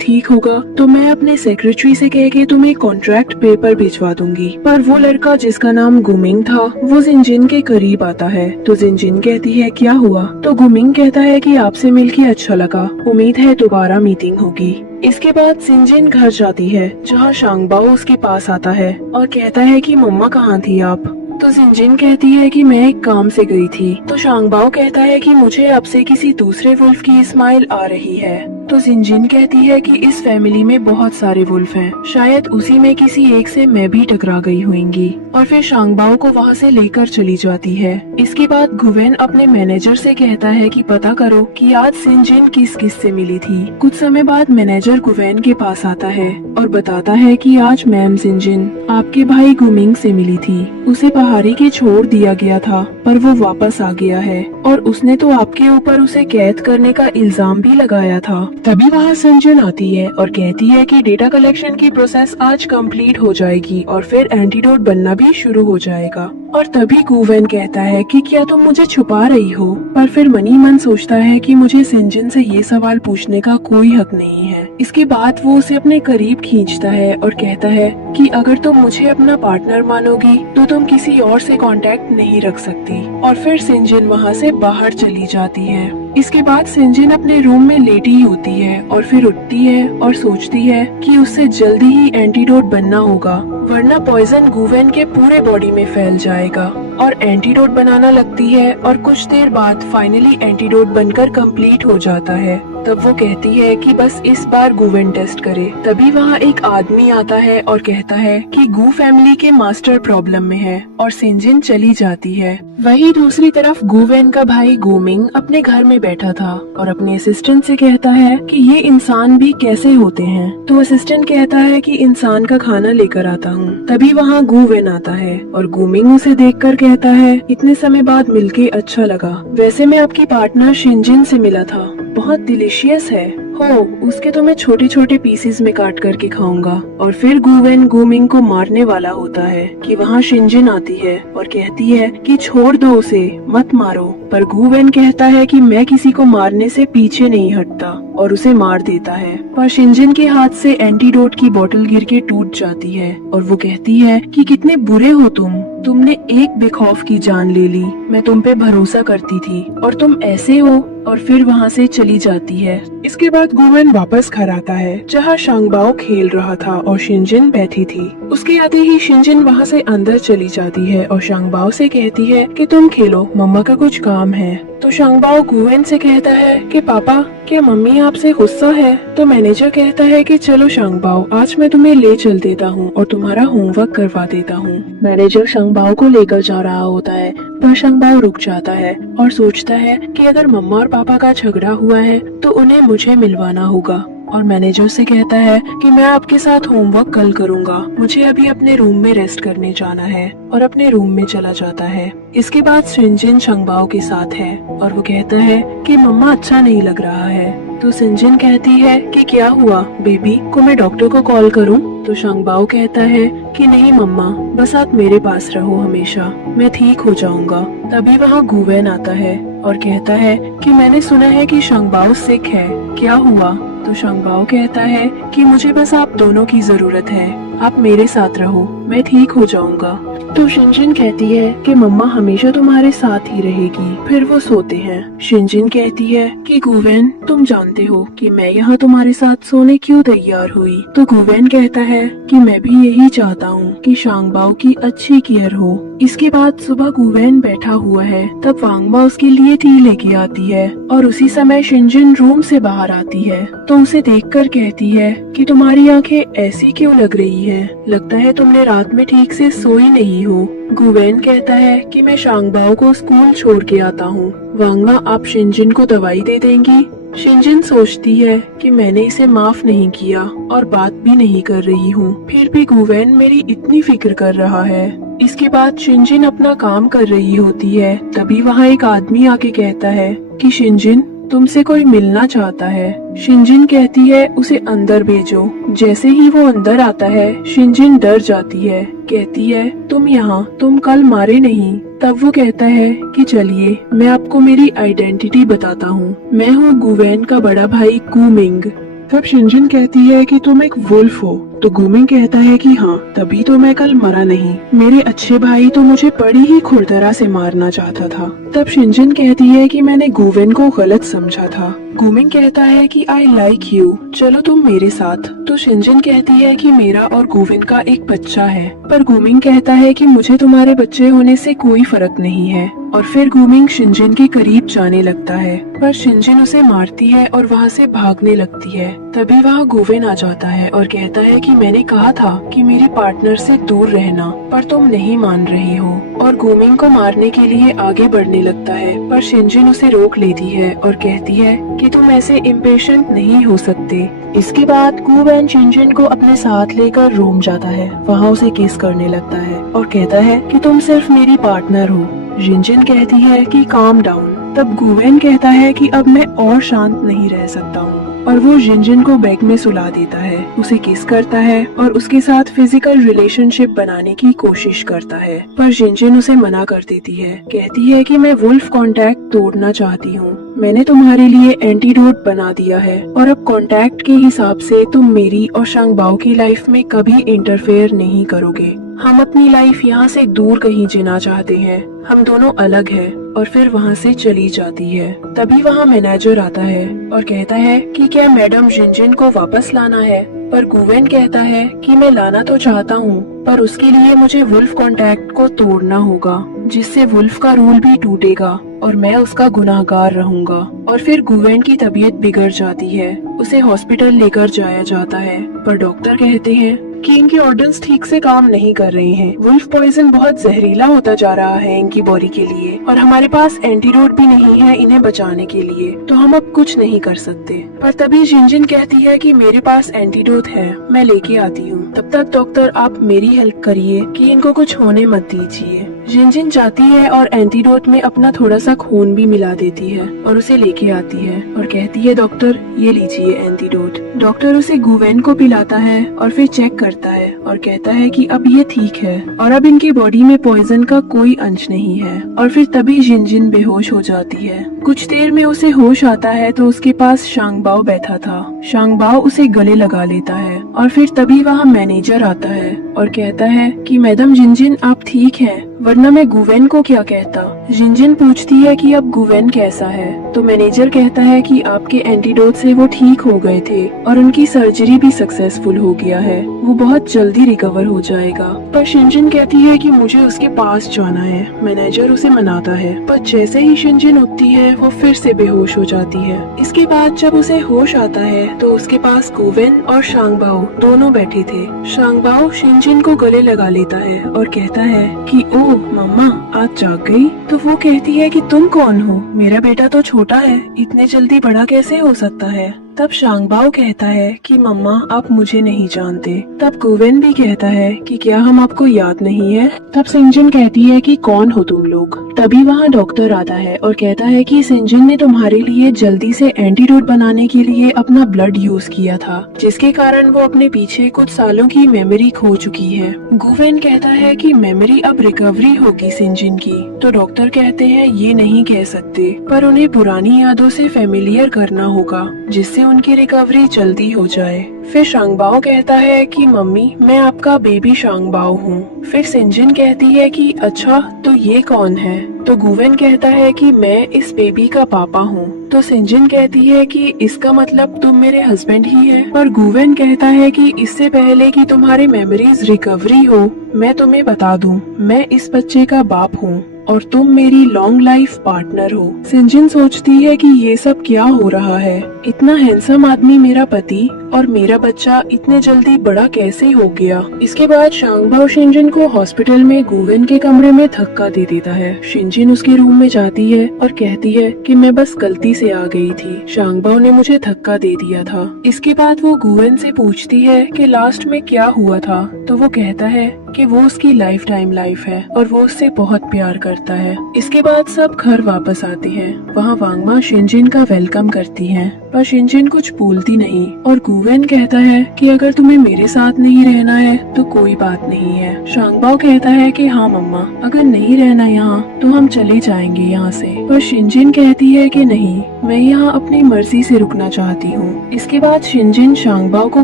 ठीक होगा तो मैं अपने सेक्रेटरी से कह के तुम्हें कॉन्ट्रैक्ट पेपर भिजवा दूंगी। पर वो लड़का जिसका नाम गुमिंग था वो जिनजिन के करीब आता है। तो जिनजिन कहती है क्या हुआ? तो गुमिंग कहता है कि आपसे मिलके अच्छा लगा, उम्मीद है दोबारा मीटिंग होगी। इसके बाद जिनजिन घर जाती है जहाँ शांगबाओ उसके पास आता है और कहता है कि मम्मा कहाँ थी आप? तो जिनजिन कहती है कि मैं एक काम से गई थी। तो शांगबाओ कहता है कि मुझे अब से किसी दूसरे वुल्फ की स्माइल आ रही है। तो जिनजिन कहती है कि इस फैमिली में बहुत सारे वुल्फ हैं, शायद उसी में किसी एक से मैं भी टकरा गई होंगी। और फिर शांगबाओ को वहाँ से लेकर चली जाती है। इसके बाद गुवेन अपने मैनेजर से कहता है कि पता करो कि आज जिनजिन किस किस से मिली थी। कुछ समय बाद मैनेजर गुवेन के पास आता है और बताता है कि आज मैम जिनजिन आपके भाई गुमिंग से मिली थी। उसे पहाड़ी के छोड़ दिया गया था पर वो वापस आ गया है और उसने तो आपके ऊपर उसे कैद करने का इल्जाम भी लगाया था। तभी वहाँ संजन आती है और कहती है कि डेटा कलेक्शन की प्रोसेस आज कंप्लीट हो जाएगी और फिर एंटीडोट बनना भी शुरू हो जाएगा। और तभी गुवेन कहता है कि क्या तुम मुझे छुपा रही हो? पर फिर मनी मन सोचता है कि मुझे सिंजन से ये सवाल पूछने का कोई हक नहीं है। इसके बाद वो उसे अपने करीब खींचता है और कहता है कि अगर तुम मुझे अपना पार्टनर मानोगी तो तुम किसी और से कांटेक्ट नहीं रख सकती। और फिर सिंजन वहाँ से बाहर चली जाती है। इसके बाद सिंजन अपने रूम में लेटी होती है और फिर उठती है और सोचती है कि उससे जल्दी ही एंटीडोट बनना होगा, वरना पॉइजन गुवेन के पूरे बॉडी में फैल जाएगा। और एंटीडोट बनाना लगती है और कुछ देर बाद फाइनली एंटीडोट बनकर कंप्लीट हो जाता है। तब वो कहती है कि बस इस बार गुवेन टेस्ट करे। तभी वहाँ एक आदमी आता है और कहता है कि गू फैमिली के मास्टर प्रॉब्लम में है और सिंजन चली जाती है। वहीं दूसरी तरफ गुवेन का भाई गुमिंग अपने घर में बैठा था और अपने असिस्टेंट से कहता है कि ये इंसान भी कैसे होते हैं। तो असिस्टेंट कहता है कि इंसान का खाना लेकर आता हूँ। तभी वहाँ गुवेन आता है और गुमिंग उसे देखकर कहता है इतने समय बाद मिलके अच्छा लगा, वैसे मैं आपकी पार्टनर शिनजिन से मिला था, बहुत डिलीशियस है हो, उसके तो मैं छोटे छोटे पीसेस में काट करके खाऊंगा। और फिर गुवेन गुमिंग को मारने वाला होता है कि वहाँ शिनजिन आती है और कहती है कि छोड़ दो उसे, मत मारो। पर गुवेन कहता है कि मैं किसी को मारने से पीछे नहीं हटता और उसे मार देता है। पर शिनजिन के हाथ से एंटीडोट की बोतल गिर के टूट जाती है और वो कहती है कि कितने बुरे हो तुमने एक बेखौफ की जान ले ली, मैं तुम पे भरोसा करती थी और तुम ऐसे हो। और फिर वहाँ से चली जाती है। इसके बाद गुवेन वापस घर आता है जहाँ शांगबाओ खेल रहा था और शिनजिन बैठी थी। उसके आते ही शिनजिन वहाँ से अंदर चली जाती है और शांगबाओ से कहती है कि तुम खेलो, मम्मा का कुछ काम है। तो शांगबाओ गुवेन से कहता है कि पापा क्या मम्मी आपसे गुस्सा है? तो मैनेजर कहता है कि चलो शांगबाओ, आज मैं तुम्हें ले चल देता हूँ और तुम्हारा होमवर्क करवा देता हूँ। मैनेजर शांगबाओ को लेकर जा रहा होता है पर शांगबाओ रुक जाता है और सोचता है कि अगर मम्मा और पापा का झगड़ा हुआ है तो उन्हें मुझे मिलवाना होगा। और मैनेजर से कहता है कि मैं आपके साथ होमवर्क कल करूंगा, मुझे अभी अपने रूम में रेस्ट करने जाना है। और अपने रूम में चला जाता है। इसके बाद शिनजिन शांगबाओ के साथ है और वो कहता है कि मम्मा अच्छा नहीं लग रहा है। तो शिनजिन कहती है कि क्या हुआ बेबी, को मैं डॉक्टर को कॉल करूं? तो शांगबाओ कहता है कि नहीं मम्मा, बस आप मेरे पास रहो हमेशा, मैं ठीक हो जाऊंगा। तभी वहाँ गुवेन आता है और कहता है कि मैंने सुना है कि शांगबाओ सिक है, क्या हुआ? तो शांगबाओ कहता है कि मुझे बस आप दोनों की जरूरत है, आप मेरे साथ रहो, मैं ठीक हो जाऊंगा। तो शिनजिन कहती है कि मम्मा हमेशा तुम्हारे साथ ही रहेगी। फिर वो सोते हैं। शिनजिन कहती है कि गुवेन, तुम जानते हो कि मैं यहाँ तुम्हारे साथ सोने क्यों तैयार हुई? तो गुवेन कहता है कि मैं भी यही चाहता हूँ कि शांगबाओ की अच्छी केयर हो। इसके बाद सुबह गुवेन बैठा हुआ है, तब वांगबा उसके लिए टी लेके आती है और उसी समय शिनजिन रूम से बाहर आती है तो उसे देखकर कहती है कि तुम्हारी आंखें ऐसी क्यों लग रही है, लगता है तुमने रात में ठीक से सोई नहीं हो। गुवेन कहता है कि मैं शांगबाओ को स्कूल छोड़ के आता हूँ, वांगबा आप शिनजिन को दवाई दे देंगी? शिनजिन सोचती है कि मैंने इसे माफ नहीं किया और बात भी नहीं कर रही हूँ, फिर भी गुवेन मेरी इतनी फिक्र कर रहा है। इसके बाद शिनजिन अपना काम कर रही होती है। तभी वहाँ एक आदमी आके कहता है कि शिनजिन, तुमसे कोई मिलना चाहता है। शिनजिन कहती है उसे अंदर भेजो। जैसे ही वो अंदर आता है शिनजिन डर जाती है, कहती है तुम यहाँ, तुम कल मारे नहीं। तब वो कहता है कि चलिए मैं आपको मेरी आइडेंटिटी बताता हूँ, मैं हूँ गुवेन का बड़ा भाई गुमिंग। तब शिनजिन कहती है कि तुम एक वुल्फ हो, तो गुमिंग कहता है कि हाँ, तभी तो मैं कल मरा नहीं, मेरे अच्छे भाई तो मुझे बड़ी ही खुरदरा से मारना चाहता था। तब शिनजिन कहती है कि मैंने गुवेन को गलत समझा था। गुमिंग कहता है कि आई लाइक यू, चलो तुम मेरे साथ। तो शिनजिन कहती है कि मेरा और गुवेन का एक बच्चा है, पर गुमिंग कहता है कि मुझे तुम्हारे बच्चे होने से कोई फर्क नहीं है। और फिर गुमिंग शिनजिन के करीब जाने लगता है, पर शिनजिन उसे मारती है और वहाँ से भागने लगती है। तभी वहाँ गुवेन आ जाता है और कहता है कि मैंने कहा था कि मेरी पार्टनर से दूर रहना, पर तुम नहीं मान रही हो। और गुमिंग को मारने के लिए आगे बढ़ने लगता है, पर शिनजिन उसे रोक लेती है और कहती है कि तुम ऐसे इम्पेशेंट नहीं हो सकते। इसके बाद गुवेन शिनजिन को अपने साथ लेकर रूम जाता है, वहाँ उसे किस करने लगता है और कहता है कि तुम सिर्फ मेरी पार्टनर हो। शिनजिन कहती है कि काम डाउन। तब गुवेन कहता है कि अब मैं और शांत नहीं रह सकता हूँ, और वो शिनजिन को बेड में सुला देता है, उसे किस करता है और उसके साथ फिजिकल रिलेशनशिप बनाने की कोशिश करता है। पर शिनजिन उसे मना कर देती है, कहती है कि मैं वुल्फ कांटेक्ट तोड़ना चाहती हूँ, मैंने तुम्हारे लिए एंटीडोट बना दिया है और अब कांटेक्ट के हिसाब से तुम मेरी और शांगबाओ की लाइफ में कभी इंटरफेयर नहीं करोगे। हम अपनी लाइफ यहाँ से दूर कहीं जीना चाहते हैं, हम दोनों अलग हैं। और फिर वहाँ से चली जाती है। तभी वहाँ मैनेजर आता है और कहता है कि क्या मैडम शिनजिन को वापस लाना है। पर गुवेन कहता है कि मैं लाना तो चाहता हूँ, पर उसके लिए मुझे वुल्फ कांटेक्ट को तोड़ना होगा, जिससे वुल्फ का रूल भी टूटेगा और मैं उसका गुनाहगार रहूंगा। और फिर गुवेन की तबीयत बिगड़ जाती है, उसे हॉस्पिटल लेकर जाया जाता है, पर डॉक्टर कहते हैं कि इनके ऑर्गन्स ठीक से काम नहीं कर रहे हैं। वुल्फ पॉइजन बहुत जहरीला होता जा रहा है इनकी बॉडी के लिए, और हमारे पास एंटीडोट भी नहीं है इन्हें बचाने के लिए, तो हम अब कुछ नहीं कर सकते। पर तभी शिनजिन कहती है कि मेरे पास एंटीडोट है, मैं लेके आती हूँ। तब तक डॉक्टर आप मेरी हेल्प करिए कि इनको कुछ होने मत दीजिए। शिनजिन जाती है और एंटीडोट में अपना थोड़ा सा खून भी मिला देती है और उसे लेके आती है और कहती है डॉक्टर ये लीजिए एंटीडोट। डॉक्टर उसे गुवेन को पिलाता है और फिर चेक करता है और कहता है कि अब ये ठीक है और अब इनकी बॉडी में पॉइजन का कोई अंश नहीं है। और फिर तभी शिनजिन बेहोश हो जाती है। कुछ देर में उसे होश आता है तो उसके पास शांगबाओ बैठा था। शांगबाओ उसे गले लगा लेता है और फिर तभी वहाँ मैनेजर आता है और कहता है कि मैडम शिनजिन आप ठीक हैं, वरना मैं गुवेन को क्या कहता। शिनजिन पूछती है कि अब गुवेन कैसा है, तो मैनेजर कहता है कि आपके एंटीडोट से वो ठीक हो गए थे और उनकी सर्जरी भी सक्सेसफुल हो गया है, वो बहुत जल्दी रिकवर हो जाएगा। पर शिनजिन कहती है कि मुझे उसके पास जाना है। मैनेजर उसे मनाता है, पर जैसे ही शिनजिन उठती है वो फिर से बेहोश हो जाती है। इसके बाद जब उसे होश आता है तो उसके पास गुवेन और शांगबाओ दोनों बैठे थे। शांगबाओ शिनजिन को गले लगा लेता है और कहता है कि ओह मम्मा आज जाग गई। तो वो कहती है कि तुम कौन हो, मेरा बेटा तो छोटा है, इतने जल्दी बड़ा कैसे हो सकता है। तब शांगबाओ कहता है कि मम्मा आप मुझे नहीं जानते। तब गुवेन भी कहता है कि क्या हम आपको याद नहीं है। तब शिनजिन कहती है कि कौन हो तुम लोग। तभी वहाँ डॉक्टर आता है और कहता है कि शिनजिन ने तुम्हारे लिए जल्दी से एंटीडोट बनाने के लिए अपना ब्लड यूज किया था, जिसके कारण वो अपने पीछे कुछ सालों की मेमोरी खो चुकी है। गुवेन कहता है कि मेमोरी अब रिकवरी होगी शिनजिन की। तो डॉक्टर कहते हैं ये नहीं कह सकते, पर उन्हें पुरानी यादों से फेमिलियर करना होगा, जिससे उनकी रिकवरी जल्दी हो जाए। फिर शांगबाओ कहता है कि मम्मी मैं आपका बेबी शांगबाओ हूँ। फिर शिनजिन कहती है कि अच्छा तो ये कौन है। तो गुवेन कहता है कि मैं इस बेबी का पापा हूँ। तो शिनजिन कहती है कि इसका मतलब तुम मेरे हस्बैंड ही है। पर गुवेन कहता है कि इससे पहले कि तुम्हारी मेमोरीज रिकवरी हो, मैं तुम्हें बता दूं, मैं इस बच्चे का बाप हूँ और तुम मेरी लॉन्ग लाइफ पार्टनर हो। शिनजिन सोचती है कि ये सब क्या हो रहा है, इतना हैंडसम आदमी मेरा पति और मेरा बच्चा इतने जल्दी बड़ा कैसे हो गया। इसके बाद शांगबाओ शिनजिन को हॉस्पिटल में गुवेन के कमरे में धक्का दे देता है। शिनजिन उसके रूम में जाती है और कहती है कि मैं बस गलती से आ गई थी, शांगबाओ ने मुझे धक्का दे दिया था। इसके बाद वो गुवेन से पूछती है कि लास्ट में क्या हुआ था। तो वो कहता है कि वो उसकी लाइफ टाइम लाइफ है और वो उससे बहुत प्यार करता है। इसके बाद सब घर वापस आते हैं। वहाँ वांगमा शिनजिन का वेलकम करती है पर शिनजिन कुछ बोलती नहीं और गुवेन कहता है कि अगर तुम्हें मेरे साथ नहीं रहना है तो कोई बात नहीं है। शांगबाओ कहता है कि हाँ मम्मा, अगर नहीं रहना यहाँ तो हम चले जाएंगे यहाँ से। पर शिनजिन कहती है कि नहीं, मैं यहाँ अपनी मर्जी से रुकना चाहती हूँ। इसके बाद शिनजिन शांगबाओ को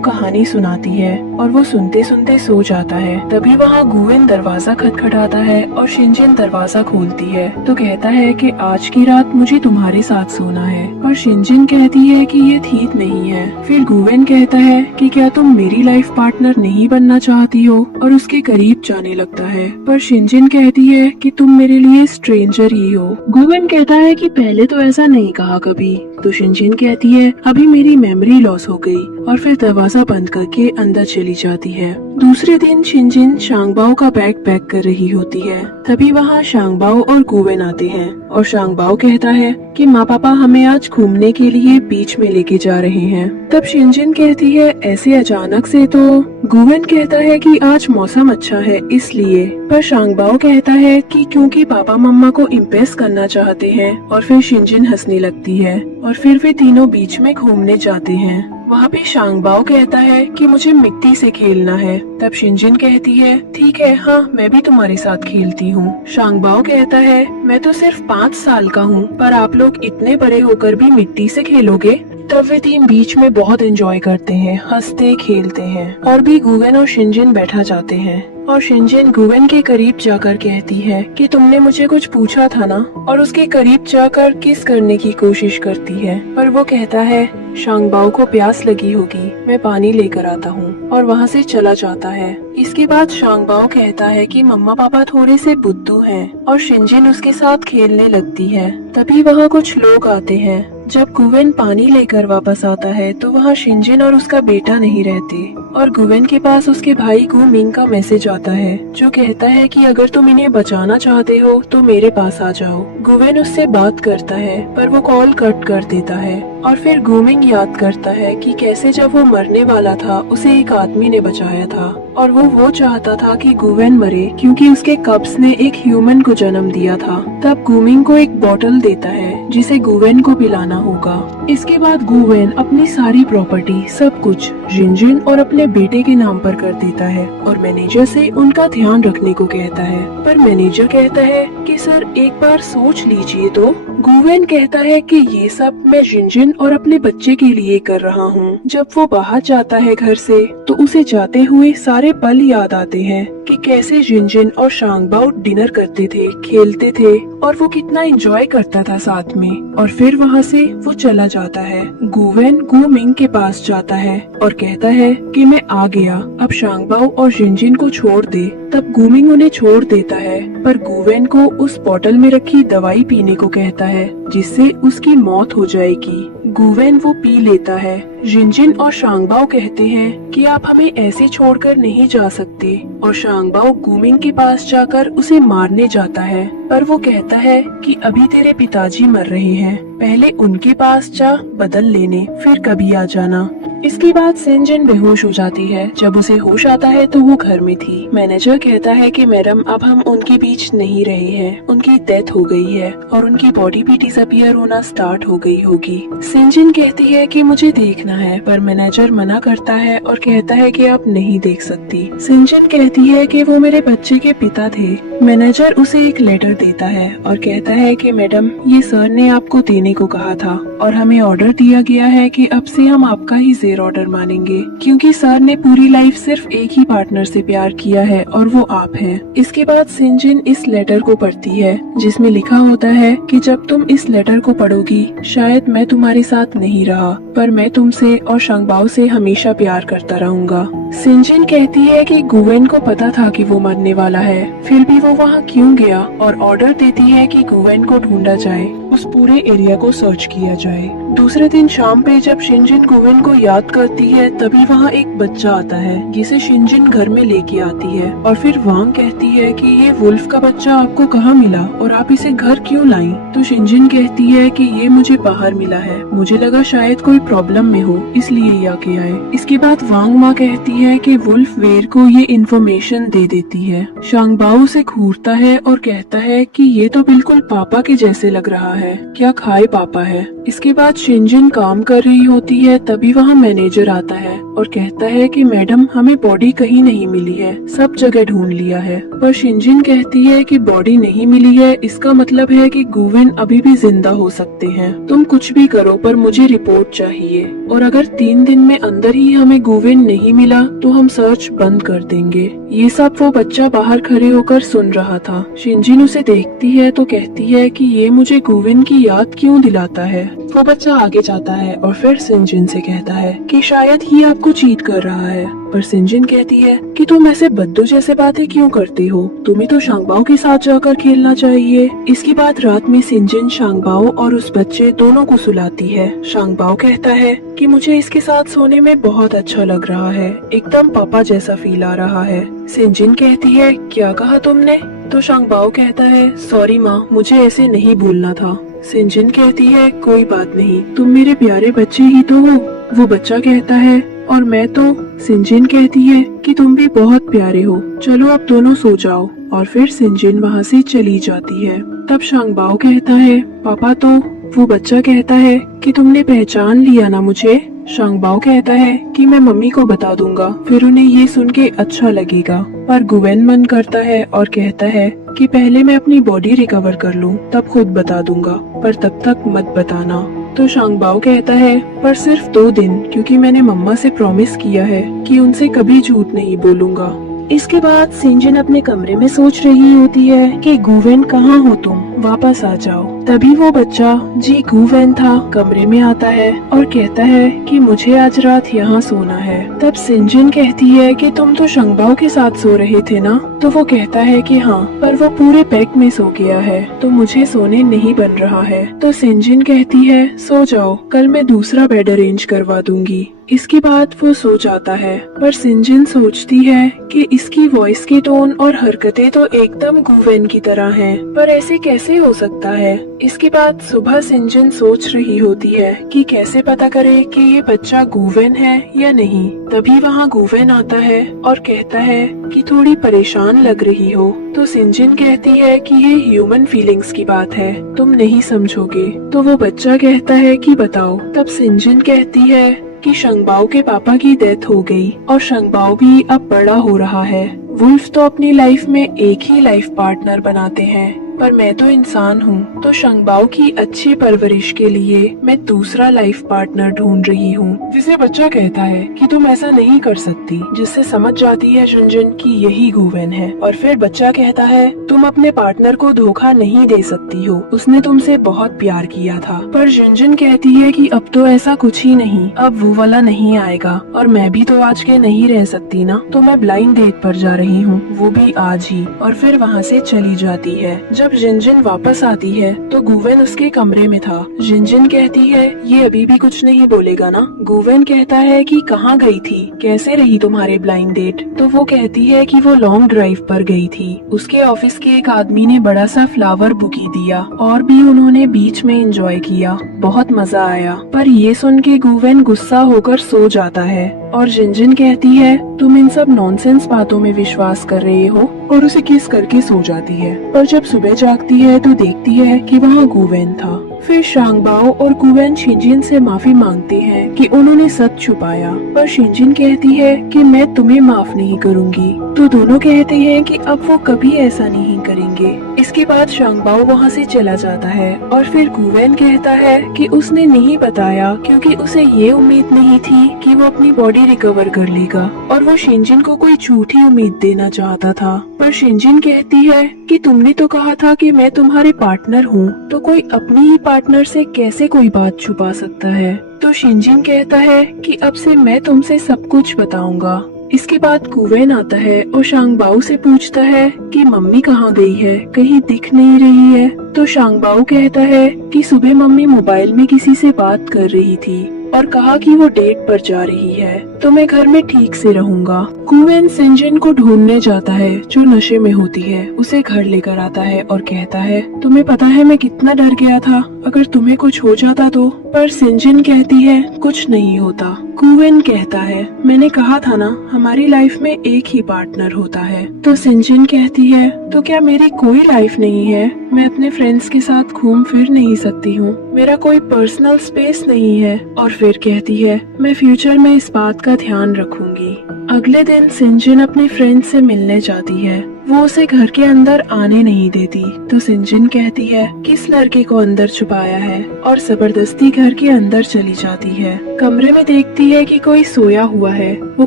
कहानी सुनाती है और वो सुनते सुनते सो जाता है। तभी वहाँ गुवेन दरवाजा खटखटाता है और शिनजिन दरवाजा खोलती है तो कहता है कि आज की रात मुझे तुम्हारे साथ सोना है। पर शिनजिन कहती है कि ये ठीक नहीं है। फिर गुवेन कहता है कि क्या तुम मेरी लाइफ पार्टनर नहीं बनना चाहती हो और उसके करीब जाने लगता है। पर शिनजिन कहती है कि तुम मेरे लिए स्ट्रेंजर ही हो। गुवेन कहता है कि पहले तो ऐसा नहीं कहा कभी। तो शिनजिन कहती है अभी मेरी मेमोरी लॉस हो गई और फिर दरवाजा बंद करके अंदर चली जाती है। दूसरे दिन शिनजिन शांगबाओ का बैग पैक कर रही होती है। तभी वहाँ शांगबाओ और गुवेन आते हैं और शांगबाओ कहता है कि माँ पापा हमें आज घूमने के लिए बीच में लेके जा रहे हैं। तब शिनजिन कहती है ऐसे अचानक से तो। गुवेन कहता है कि आज मौसम अच्छा है इसलिए। पर शांगबाओ कहता है कि क्योंकि पापा मम्मा को इम्प्रेस करना चाहते हैं। और फिर शिनजिन हंसने लगती है और फिर वे तीनों बीच में घूमने जाते हैं। वहाँ पे शांगबाओ कहता है कि मुझे मिट्टी से खेलना है। तब शिनजिन कहती है ठीक है, हाँ मैं भी तुम्हारे साथ खेलती हूँ। शांगबाओ कहता है मैं तो सिर्फ 5 साल का हूँ पर आप लोग इतने बड़े होकर भी मिट्टी से खेलोगे। तब वे तीन बीच में बहुत एंजॉय करते हैं, हंसते खेलते हैं और भी गुवेन और शिनजिन बैठा जाते हैं। और शिनजिन गुवेन के करीब जाकर कहती है कि तुमने मुझे कुछ पूछा था ना, और उसके करीब जाकर किस करने की कोशिश करती है। पर वो कहता है शांगबाओ को प्यास लगी होगी, मैं पानी लेकर आता हूँ, और वहाँ से चला जाता है। इसके बाद शांगबाओ कहता है कि मम्मा पापा थोड़े से बुद्धू हैं और शिनजिन उसके साथ खेलने लगती है। तभी वहाँ कुछ लोग आते हैं। जब गुवेन पानी लेकर वापस आता है तो वहाँ शिनजिन और उसका बेटा नहीं रहते और गुवेन के पास उसके भाई गुमिंग का मैसेज आता है जो कहता है कि अगर तुम इन्हें बचाना चाहते हो तो मेरे पास आ जाओ। गुवेन उससे बात करता है पर वो कॉल कट कर देता है और फिर गुमिंग याद करता है कि कैसे जब वो मरने वाला था उसे एक आदमी ने बचाया था और वो चाहता था कि गुवेन मरे क्योंकि उसके कब्ज ने एक ह्यूमन को जन्म दिया था। तब गुमिंग को एक बोतल देता है जिसे गुवेन को पिलाना होगा। इसके बाद गुवेन अपनी सारी प्रॉपर्टी सब कुछ शिनजिन और अपने बेटे के नाम पर कर देता है और मैनेजर से उनका ध्यान रखने को कहता है। पर मैनेजर कहता है कि सर एक बार सोच लीजिए तो। गुवेन कहता है कि ये सब मैं शिनजिन और अपने बच्चे के लिए कर रहा हूँ। जब वो बाहर जाता है घर से तो उसे जाते हुए सारे पल याद आते हैं कि कैसे शिनजिन और शांगबाओ डिनर करते थे, खेलते थे और वो कितना एंजॉय करता था साथ में। और फिर वहाँ से वो चला जाता है। गुवेन गुमिंग के पास जाता है और कहता है कि मैं आ गया, अब शांगबाओ और शिनजिन को छोड़ दे। तब गुमिंग उन्हें छोड़ देता है पर गुवेन को उस बोतल में रखी दवाई पीने को कहता है जिससे उसकी मौत हो जाएगी। गुवेन वो पी लेता है। शिनजिन और शांगबाओ कहते हैं कि आप हमें ऐसे छोड़कर नहीं जा सकते और शांगबाओ गुमिंग के पास जाकर उसे मारने जाता है पर वो कहता है कि अभी तेरे पिताजी मर रहे हैं, पहले उनके पास जा बदल लेने, फिर कभी आ जाना। इसके बाद शिनजिन बेहोश हो जाती है। जब उसे होश आता है तो वो घर में थी। मैनेजर कहता है कि मैडम अब हम उनके बीच नहीं रहे हैं, उनकी डेथ हो गई है और उनकी बॉडी भी डिसअपियर होना स्टार्ट हो गई होगी। शिनजिन कहती है कि मुझे देखना है पर मैनेजर मना करता है और कहता है कि आप नहीं देख सकती। शिनजिन कहती है कि वो मेरे बच्चे के पिता थे। मैनेजर उसे एक लेटर देता है और कहता है कि मैडम ये सर ने आपको देने को कहा था और हमें ऑर्डर दिया गया है कि अब से हम आपका ही जेर ऑर्डर मानेंगे क्योंकि सर ने पूरी लाइफ सिर्फ एक ही पार्टनर से प्यार किया है और वो आप हैं। इसके बाद शिनजिन इस लेटर को पढ़ती है जिसमें लिखा होता है कि जब तुम इस लेटर को पढ़ोगी शायद मैं तुम्हारे साथ नहीं रहा पर मैं तुमसे और शांगबाओ से हमेशा प्यार करता रहूंगा। शिनजिन कहती है कि गुवेन को पता था कि वो मरने वाला है, फिर भी वो वहाँ क्यों गया और ऑर्डर देती है कि गुवेन को ढूंढा जाए, उस पूरे एरिया को सर्च किया जाए। दूसरे दिन शाम पे जब शिनजिन गुवेन को याद करती है तभी वहाँ एक बच्चा आता है जिसे शिनजिन घर में लेके आती है और फिर वांग कहती है कि ये वुल्फ का बच्चा आपको कहाँ मिला और आप इसे घर क्यों लाई। तो शिनजिन कहती है कि ये मुझे बाहर मिला है, मुझे लगा शायद कोई प्रॉब्लम में हो इसलिए ये आके आए। इसके बाद वांग माँ कहती है कि वुल्फ वेर को ये इन्फॉर्मेशन दे देती है। शांगबाओ उसे घूरता है और कहता है कि ये तो बिल्कुल पापा के जैसे लग रहा है, क्या खाए पापा है। इसके बाद शिनजिन काम कर रही होती है तभी वहाँ मैनेजर आता है और कहता है कि मैडम हमें बॉडी कहीं नहीं मिली है, सब जगह ढूंढ लिया है। पर शिनजिन कहती है कि बॉडी नहीं मिली है इसका मतलब है कि गुवेन अभी भी जिंदा हो सकते हैं, तुम कुछ भी करो पर मुझे रिपोर्ट चाहिए और अगर 3 दिन में अंदर ही हमें गुवेन नहीं मिला तो हम सर्च बंद कर देंगे। ये सब वो बच्चा बाहर खड़े होकर सुन रहा था। शिनजिन उसे देखती है तो कहती है कि ये मुझे गुवेन की याद क्यों दिलाता है। वो बच्चा आगे जाता है और फिर शिनजिन से कहता है कि शायद ये आपको चीट कर रहा है। पर शिनजिन कहती है कि तुम ऐसे बद्दू जैसे बातें क्यों करते हो, तुम्हें तो शांगबाओ के साथ जाकर खेलना चाहिए। इसके बाद रात में शिनजिन शांगबाओ और उस बच्चे दोनों को सुलाती है। शांगबाओ कहता है कि मुझे इसके साथ सोने में बहुत अच्छा लग रहा है, एकदम पापा जैसा फील आ रहा है। शिनजिन कहती है क्या कहा तुमने? तो शांगबाओ कहता है सॉरी माँ, मुझे ऐसे नहीं बोलना था। शिनजिन कहती है कोई बात नहीं, तुम मेरे प्यारे बच्चे ही तो हो। वो बच्चा कहता है और मैं तो। शिनजिन कहती है कि तुम भी बहुत प्यारे हो, चलो अब दोनों सो जाओ। और फिर शिनजिन वहाँ से चली जाती है। तब शांगबाओ कहता है पापा तो। वो बच्चा कहता है कि तुमने पहचान लिया ना मुझे। शांगबाओ कहता है कि मैं मम्मी को बता दूंगा, फिर उन्हें ये सुन के अच्छा लगेगा। पर गुवेन मन करता है और कहता है कि पहले मैं अपनी बॉडी रिकवर कर लूं, तब खुद बता दूंगा, पर तब तक मत बताना। तो शांगबाओ कहता है पर सिर्फ 2 दिन, क्योंकि मैंने मम्मा से प्रॉमिस किया है कि उनसे कभी झूठ नहीं बोलूंगा। इसके बाद शिनजिन अपने कमरे में सोच रही होती है कि गुवेन कहाँ हो तुम, वापस आ जाओ। तभी वो बच्चा जी गुवेन था कमरे में आता है और कहता है कि मुझे आज रात यहाँ सोना है। तब शिनजिन कहती है कि तुम तो शांगबाओ के साथ सो रहे थे ना? तो वो कहता है कि हाँ, पर वो पूरे पैक में सो गया है तो मुझे सोने नहीं बन रहा है। तो शिनजिन कहती है सो जाओ, कल मैं दूसरा बेड अरेंज करवा दूंगी। इसके बाद वो सो जाता है। पर शिनजिन सोचती है कि इसकी वॉइस की टोन और हरकतें तो एकदम गुवेन की तरह हैं, पर ऐसे कैसे हो सकता है। इसके बाद सुबह शिनजिन सोच रही होती है कि कैसे पता करे कि ये बच्चा गुवेन है या नहीं। तभी वहाँ गुवेन आता है और कहता है कि थोड़ी परेशान लग रही हो। तो शिनजिन कहती है कि ये ह्यूमन फीलिंग्स की बात है, तुम नहीं समझोगे। तो वो बच्चा कहता है कि बताओ। तब शिनजिन कहती है कि शांगबाओ के पापा की डेथ हो गई और शांगबाओ भी अब बड़ा हो रहा है। वुल्फ तो अपनी लाइफ में एक ही लाइफ पार्टनर बनाते हैं, पर मैं तो इंसान हूँ, तो शांगबाओ की अच्छी परवरिश के लिए मैं दूसरा लाइफ पार्टनर ढूंढ रही हूँ। जिसे बच्चा कहता है कि तुम ऐसा नहीं कर सकती, जिससे समझ जाती है शिनजिन कि यही गुवेन है। और फिर बच्चा कहता है तुम अपने पार्टनर को धोखा नहीं दे सकती हो, उसने तुमसे बहुत प्यार किया था। पर शिनजिन कहती है कि अब तो ऐसा कुछ ही नहीं, अब वो वाला नहीं आएगा और मैं भी तो आज के नहीं रह सकती ना, तो मैं ब्लाइंड डेट पर जा रही हूँ, वो भी आज ही। और फिर वहाँ से चली जाती है। जब शिनजिन वापस आती है तो गुवेन उसके कमरे में था। शिनजिन कहती है ये अभी भी कुछ नहीं बोलेगा ना? गुवेन कहता है कि कहाँ गई थी, कैसे रही तुम्हारे ब्लाइंड डेट? तो वो कहती है कि वो लॉन्ग ड्राइव पर गई थी, उसके ऑफिस के एक आदमी ने बड़ा सा फ्लावर बुके दिया और भी उन्होंने बीच में एंजॉय किया, बहुत मजा आया। पर ये सुन के गुवेन गुस्सा होकर सो जाता है और शिनजिन कहती है तुम इन सब नॉनसेंस बातों में विश्वास कर रहे हो, और उसे किस करके सो जाती है। पर जब सुबह जागती है तो देखती है कि वहाँ गुवेन था। फिर शांगबाओ और गुवेन शिनजिन से माफी मांगते हैं कि उन्होंने सच छुपाया, पर शिनजिन कहती है कि मैं तुम्हें माफ नहीं करूंगी। तो दोनों कहते हैं कि अब वो कभी ऐसा नहीं करेंगे। इसके बाद शांगबाओ वहाँ से चला जाता है और फिर गुवेन कहता है कि उसने नहीं बताया क्योंकि उसे ये उम्मीद नहीं थी कि वो अपनी बॉडी रिकवर कर लेगा, और वो शिनजिन को कोई झूठी उम्मीद देना चाहता था। पर शिनजिन कहती है कि तुमने तो कहा था कि मैं तुम्हारे पार्टनर हूँ, तो कोई अपनी ही पार्टनर से कैसे कोई बात छुपा सकता है। तो शिनजिन कहता है कि अब से मैं तुमसे सब कुछ बताऊंगा। इसके बाद गुवेन आता है और शांगबाओ से पूछता है कि मम्मी कहाँ गई है, कहीं दिख नहीं रही है। तो शांगबाओ कहता है कि सुबह मम्मी मोबाइल में किसी से बात कर रही थी और कहा कि वो डेट पर जा रही है, तो मैं घर में ठीक से रहूंगा। गुवेन शिनजिन को ढूंढने जाता है जो नशे में होती है, उसे घर लेकर आता है और कहता है तुम्हें पता है मैं कितना डर गया था अगर तुम्हें कुछ हो जाता तो। पर शिनजिन कहती है कुछ नहीं होता। गुवेन कहता है मैंने कहा था ना हमारी लाइफ में एक ही पार्टनर होता है। तो शिनजिन कहती है तो क्या मेरी कोई लाइफ नहीं है, मैं अपने फ्रेंड्स के साथ घूम फिर नहीं सकती हूँ, मेरा कोई पर्सनल स्पेस नहीं है। और फिर कहती है मैं फ्यूचर में इस बात का ध्यान रखूंगी। अगले दिन शिनजिन अपनी फ्रेंड से मिलने जाती है, वो उसे घर के अंदर आने नहीं देती। तो शिनजिन कहती है किस लड़के को अंदर छुपाया है और जबरदस्ती घर के अंदर चली जाती है। कमरे में देखती है कि कोई सोया हुआ है, वो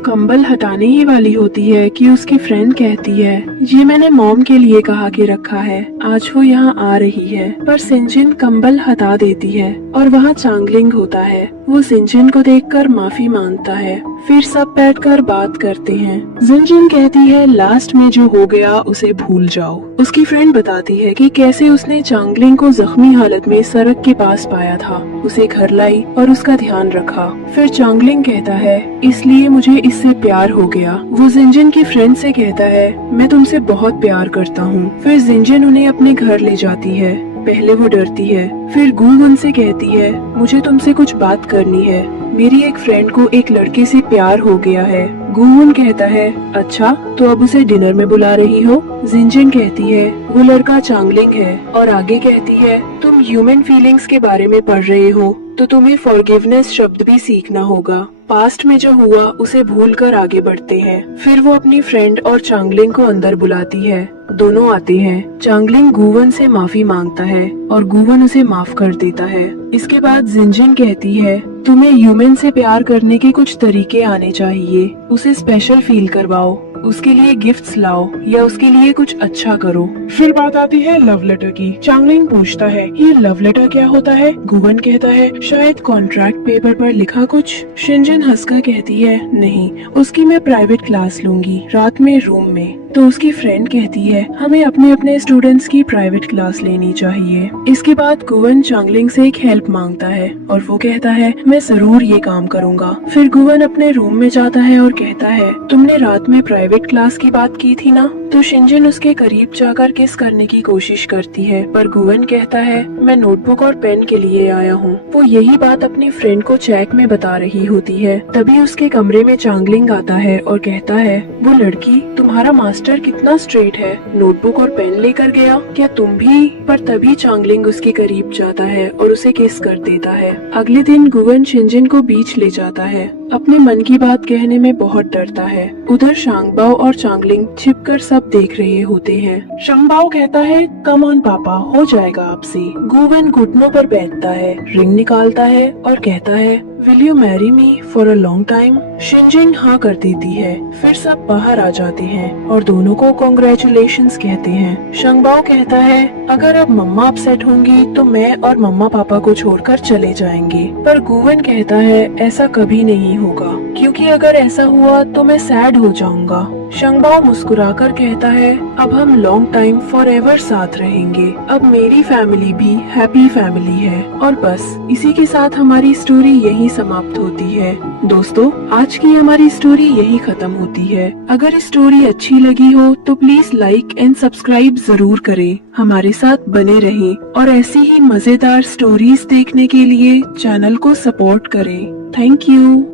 कंबल हटाने ही वाली होती है कि उसकी फ्रेंड कहती है ये मैंने मॉम के लिए कहा के रखा है, आज वो यहाँ आ रही है। पर शिनजिन कंबल हटा देती है और वहाँ चांगलिंग होता है। वो शिनजिन को देखकर माफी मांगता है, फिर सब बैठकर बात करते हैं। शिनजिन कहती है लास्ट में जो हो गया उसे भूल जाओ। उसकी फ्रेंड बताती है कि कैसे उसने चांगलिंग को जख्मी हालत में सड़क के पास पाया था, उसे घर लाई और उसका ध्यान रखा। फिर चांगलिंग कहता है इसलिए मुझे इससे प्यार हो गया। वो शिनजिन की फ्रेंड से कहता है मैं तुमसे बहुत प्यार करता हूँ। फिर शिनजिन उन्हें अपने घर ले जाती है। पहले वो डरती है, फिर गुवेन से कहती है मुझे तुमसे कुछ बात करनी है, मेरी एक फ्रेंड को एक लड़के से प्यार हो गया है। गुवेन कहता है अच्छा तो अब उसे डिनर में बुला रही हो। शिनजिन कहती है वो लड़का चांगलिंग है और आगे कहती है तुम ह्यूमन फीलिंग्स के बारे में पढ़ रहे हो तो तुम्हें फॉरगिवनेस शब्द भी सीखना होगा। पास्ट में जो हुआ उसे भूलकर आगे बढ़ते हैं। फिर वो अपनी फ्रेंड और चांगलिंग को अंदर बुलाती है, दोनों आते हैं। चांगलिंग गुवेन से माफी मांगता है और गुवेन उसे माफ कर देता है। इसके बाद शिनजिन कहती है तुम्हें ह्यूमन से प्यार करने के कुछ तरीके आने चाहिए, उसे स्पेशल फील करवाओ, उसके लिए गिफ्ट्स लाओ या उसके लिए कुछ अच्छा करो। फिर बात आती है लव लेटर की। चांगलिंग पूछता है ये लव लेटर क्या होता है। गुवेन कहता है शायद कॉन्ट्रैक्ट पेपर पर लिखा कुछ। शिनजिन हंसकर कहती है नहीं, उसकी मैं प्राइवेट क्लास लूंगी रात में रूम में। तो उसकी फ्रेंड कहती है हमें अपने अपने स्टूडेंट्स की प्राइवेट क्लास लेनी चाहिए। इसके बाद गुवेन चांगलिंग से एक हेल्प मांगता है और वो कहता है मैं जरूर ये काम करूँगा। फिर गुवेन अपने रूम में जाता है और कहता है तुमने रात में प्राइवेट क्लास की बात की थी ना। तो शिनजिन उसके करीब जाकर किस करने की कोशिश करती है, पर गुवेन कहता है मैं नोटबुक और पेन के लिए आया हूँ। वो यही बात अपनी फ्रेंड को चेक में बता रही होती है। तभी उसके कमरे में चांगलिंग आता है और कहता है वो लड़की तुम्हारा मास्टर कितना स्ट्रेट है, नोटबुक और पेन लेकर गया, क्या तुम भी। पर तभी चांगलिंग उसके करीब जाता है और उसे किस कर देता है। अगले दिन गुवेन शिनजिन को बीच ले जाता है, अपने मन की बात कहने में बहुत डरता है। उधर शांगबाओ और चांगलिंग छिपकर सब देख रहे होते हैं। शांगबाओ कहता है कम ऑन पापा हो जाएगा आपसे। गुवेन घुटनों पर बैठता है, रिंग निकालता है और कहता है will you marry me for a long time. शिनजिन हाँ कर देती है। फिर सब बाहर आ जाते हैं और दोनों को कॉन्ग्रेचुलेशंस कहते हैं। शांगबाओ कहता है अगर अब मम्मा अपसेट होंगी तो मैं और मम्मा पापा को छोड़कर चले जाएंगे। पर गुवेन कहता है ऐसा कभी नहीं होगा, क्योंकि अगर ऐसा हुआ तो मैं सैड हो जाऊंगा। शांगबाओ मुस्कुराकर कहता है अब हम लॉन्ग टाइम फॉर एवर साथ रहेंगे, अब मेरी फैमिली भी हैप्पी फैमिली है। और बस इसी के साथ हमारी स्टोरी यही समाप्त होती है। दोस्तों आज की हमारी स्टोरी यही खत्म होती है। अगर स्टोरी अच्छी लगी हो तो प्लीज लाइक एंड सब्सक्राइब जरूर करें, हमारे साथ बने रहें और ऐसी ही मजेदार स्टोरीज देखने के लिए चैनल को सपोर्ट करें। Thank you.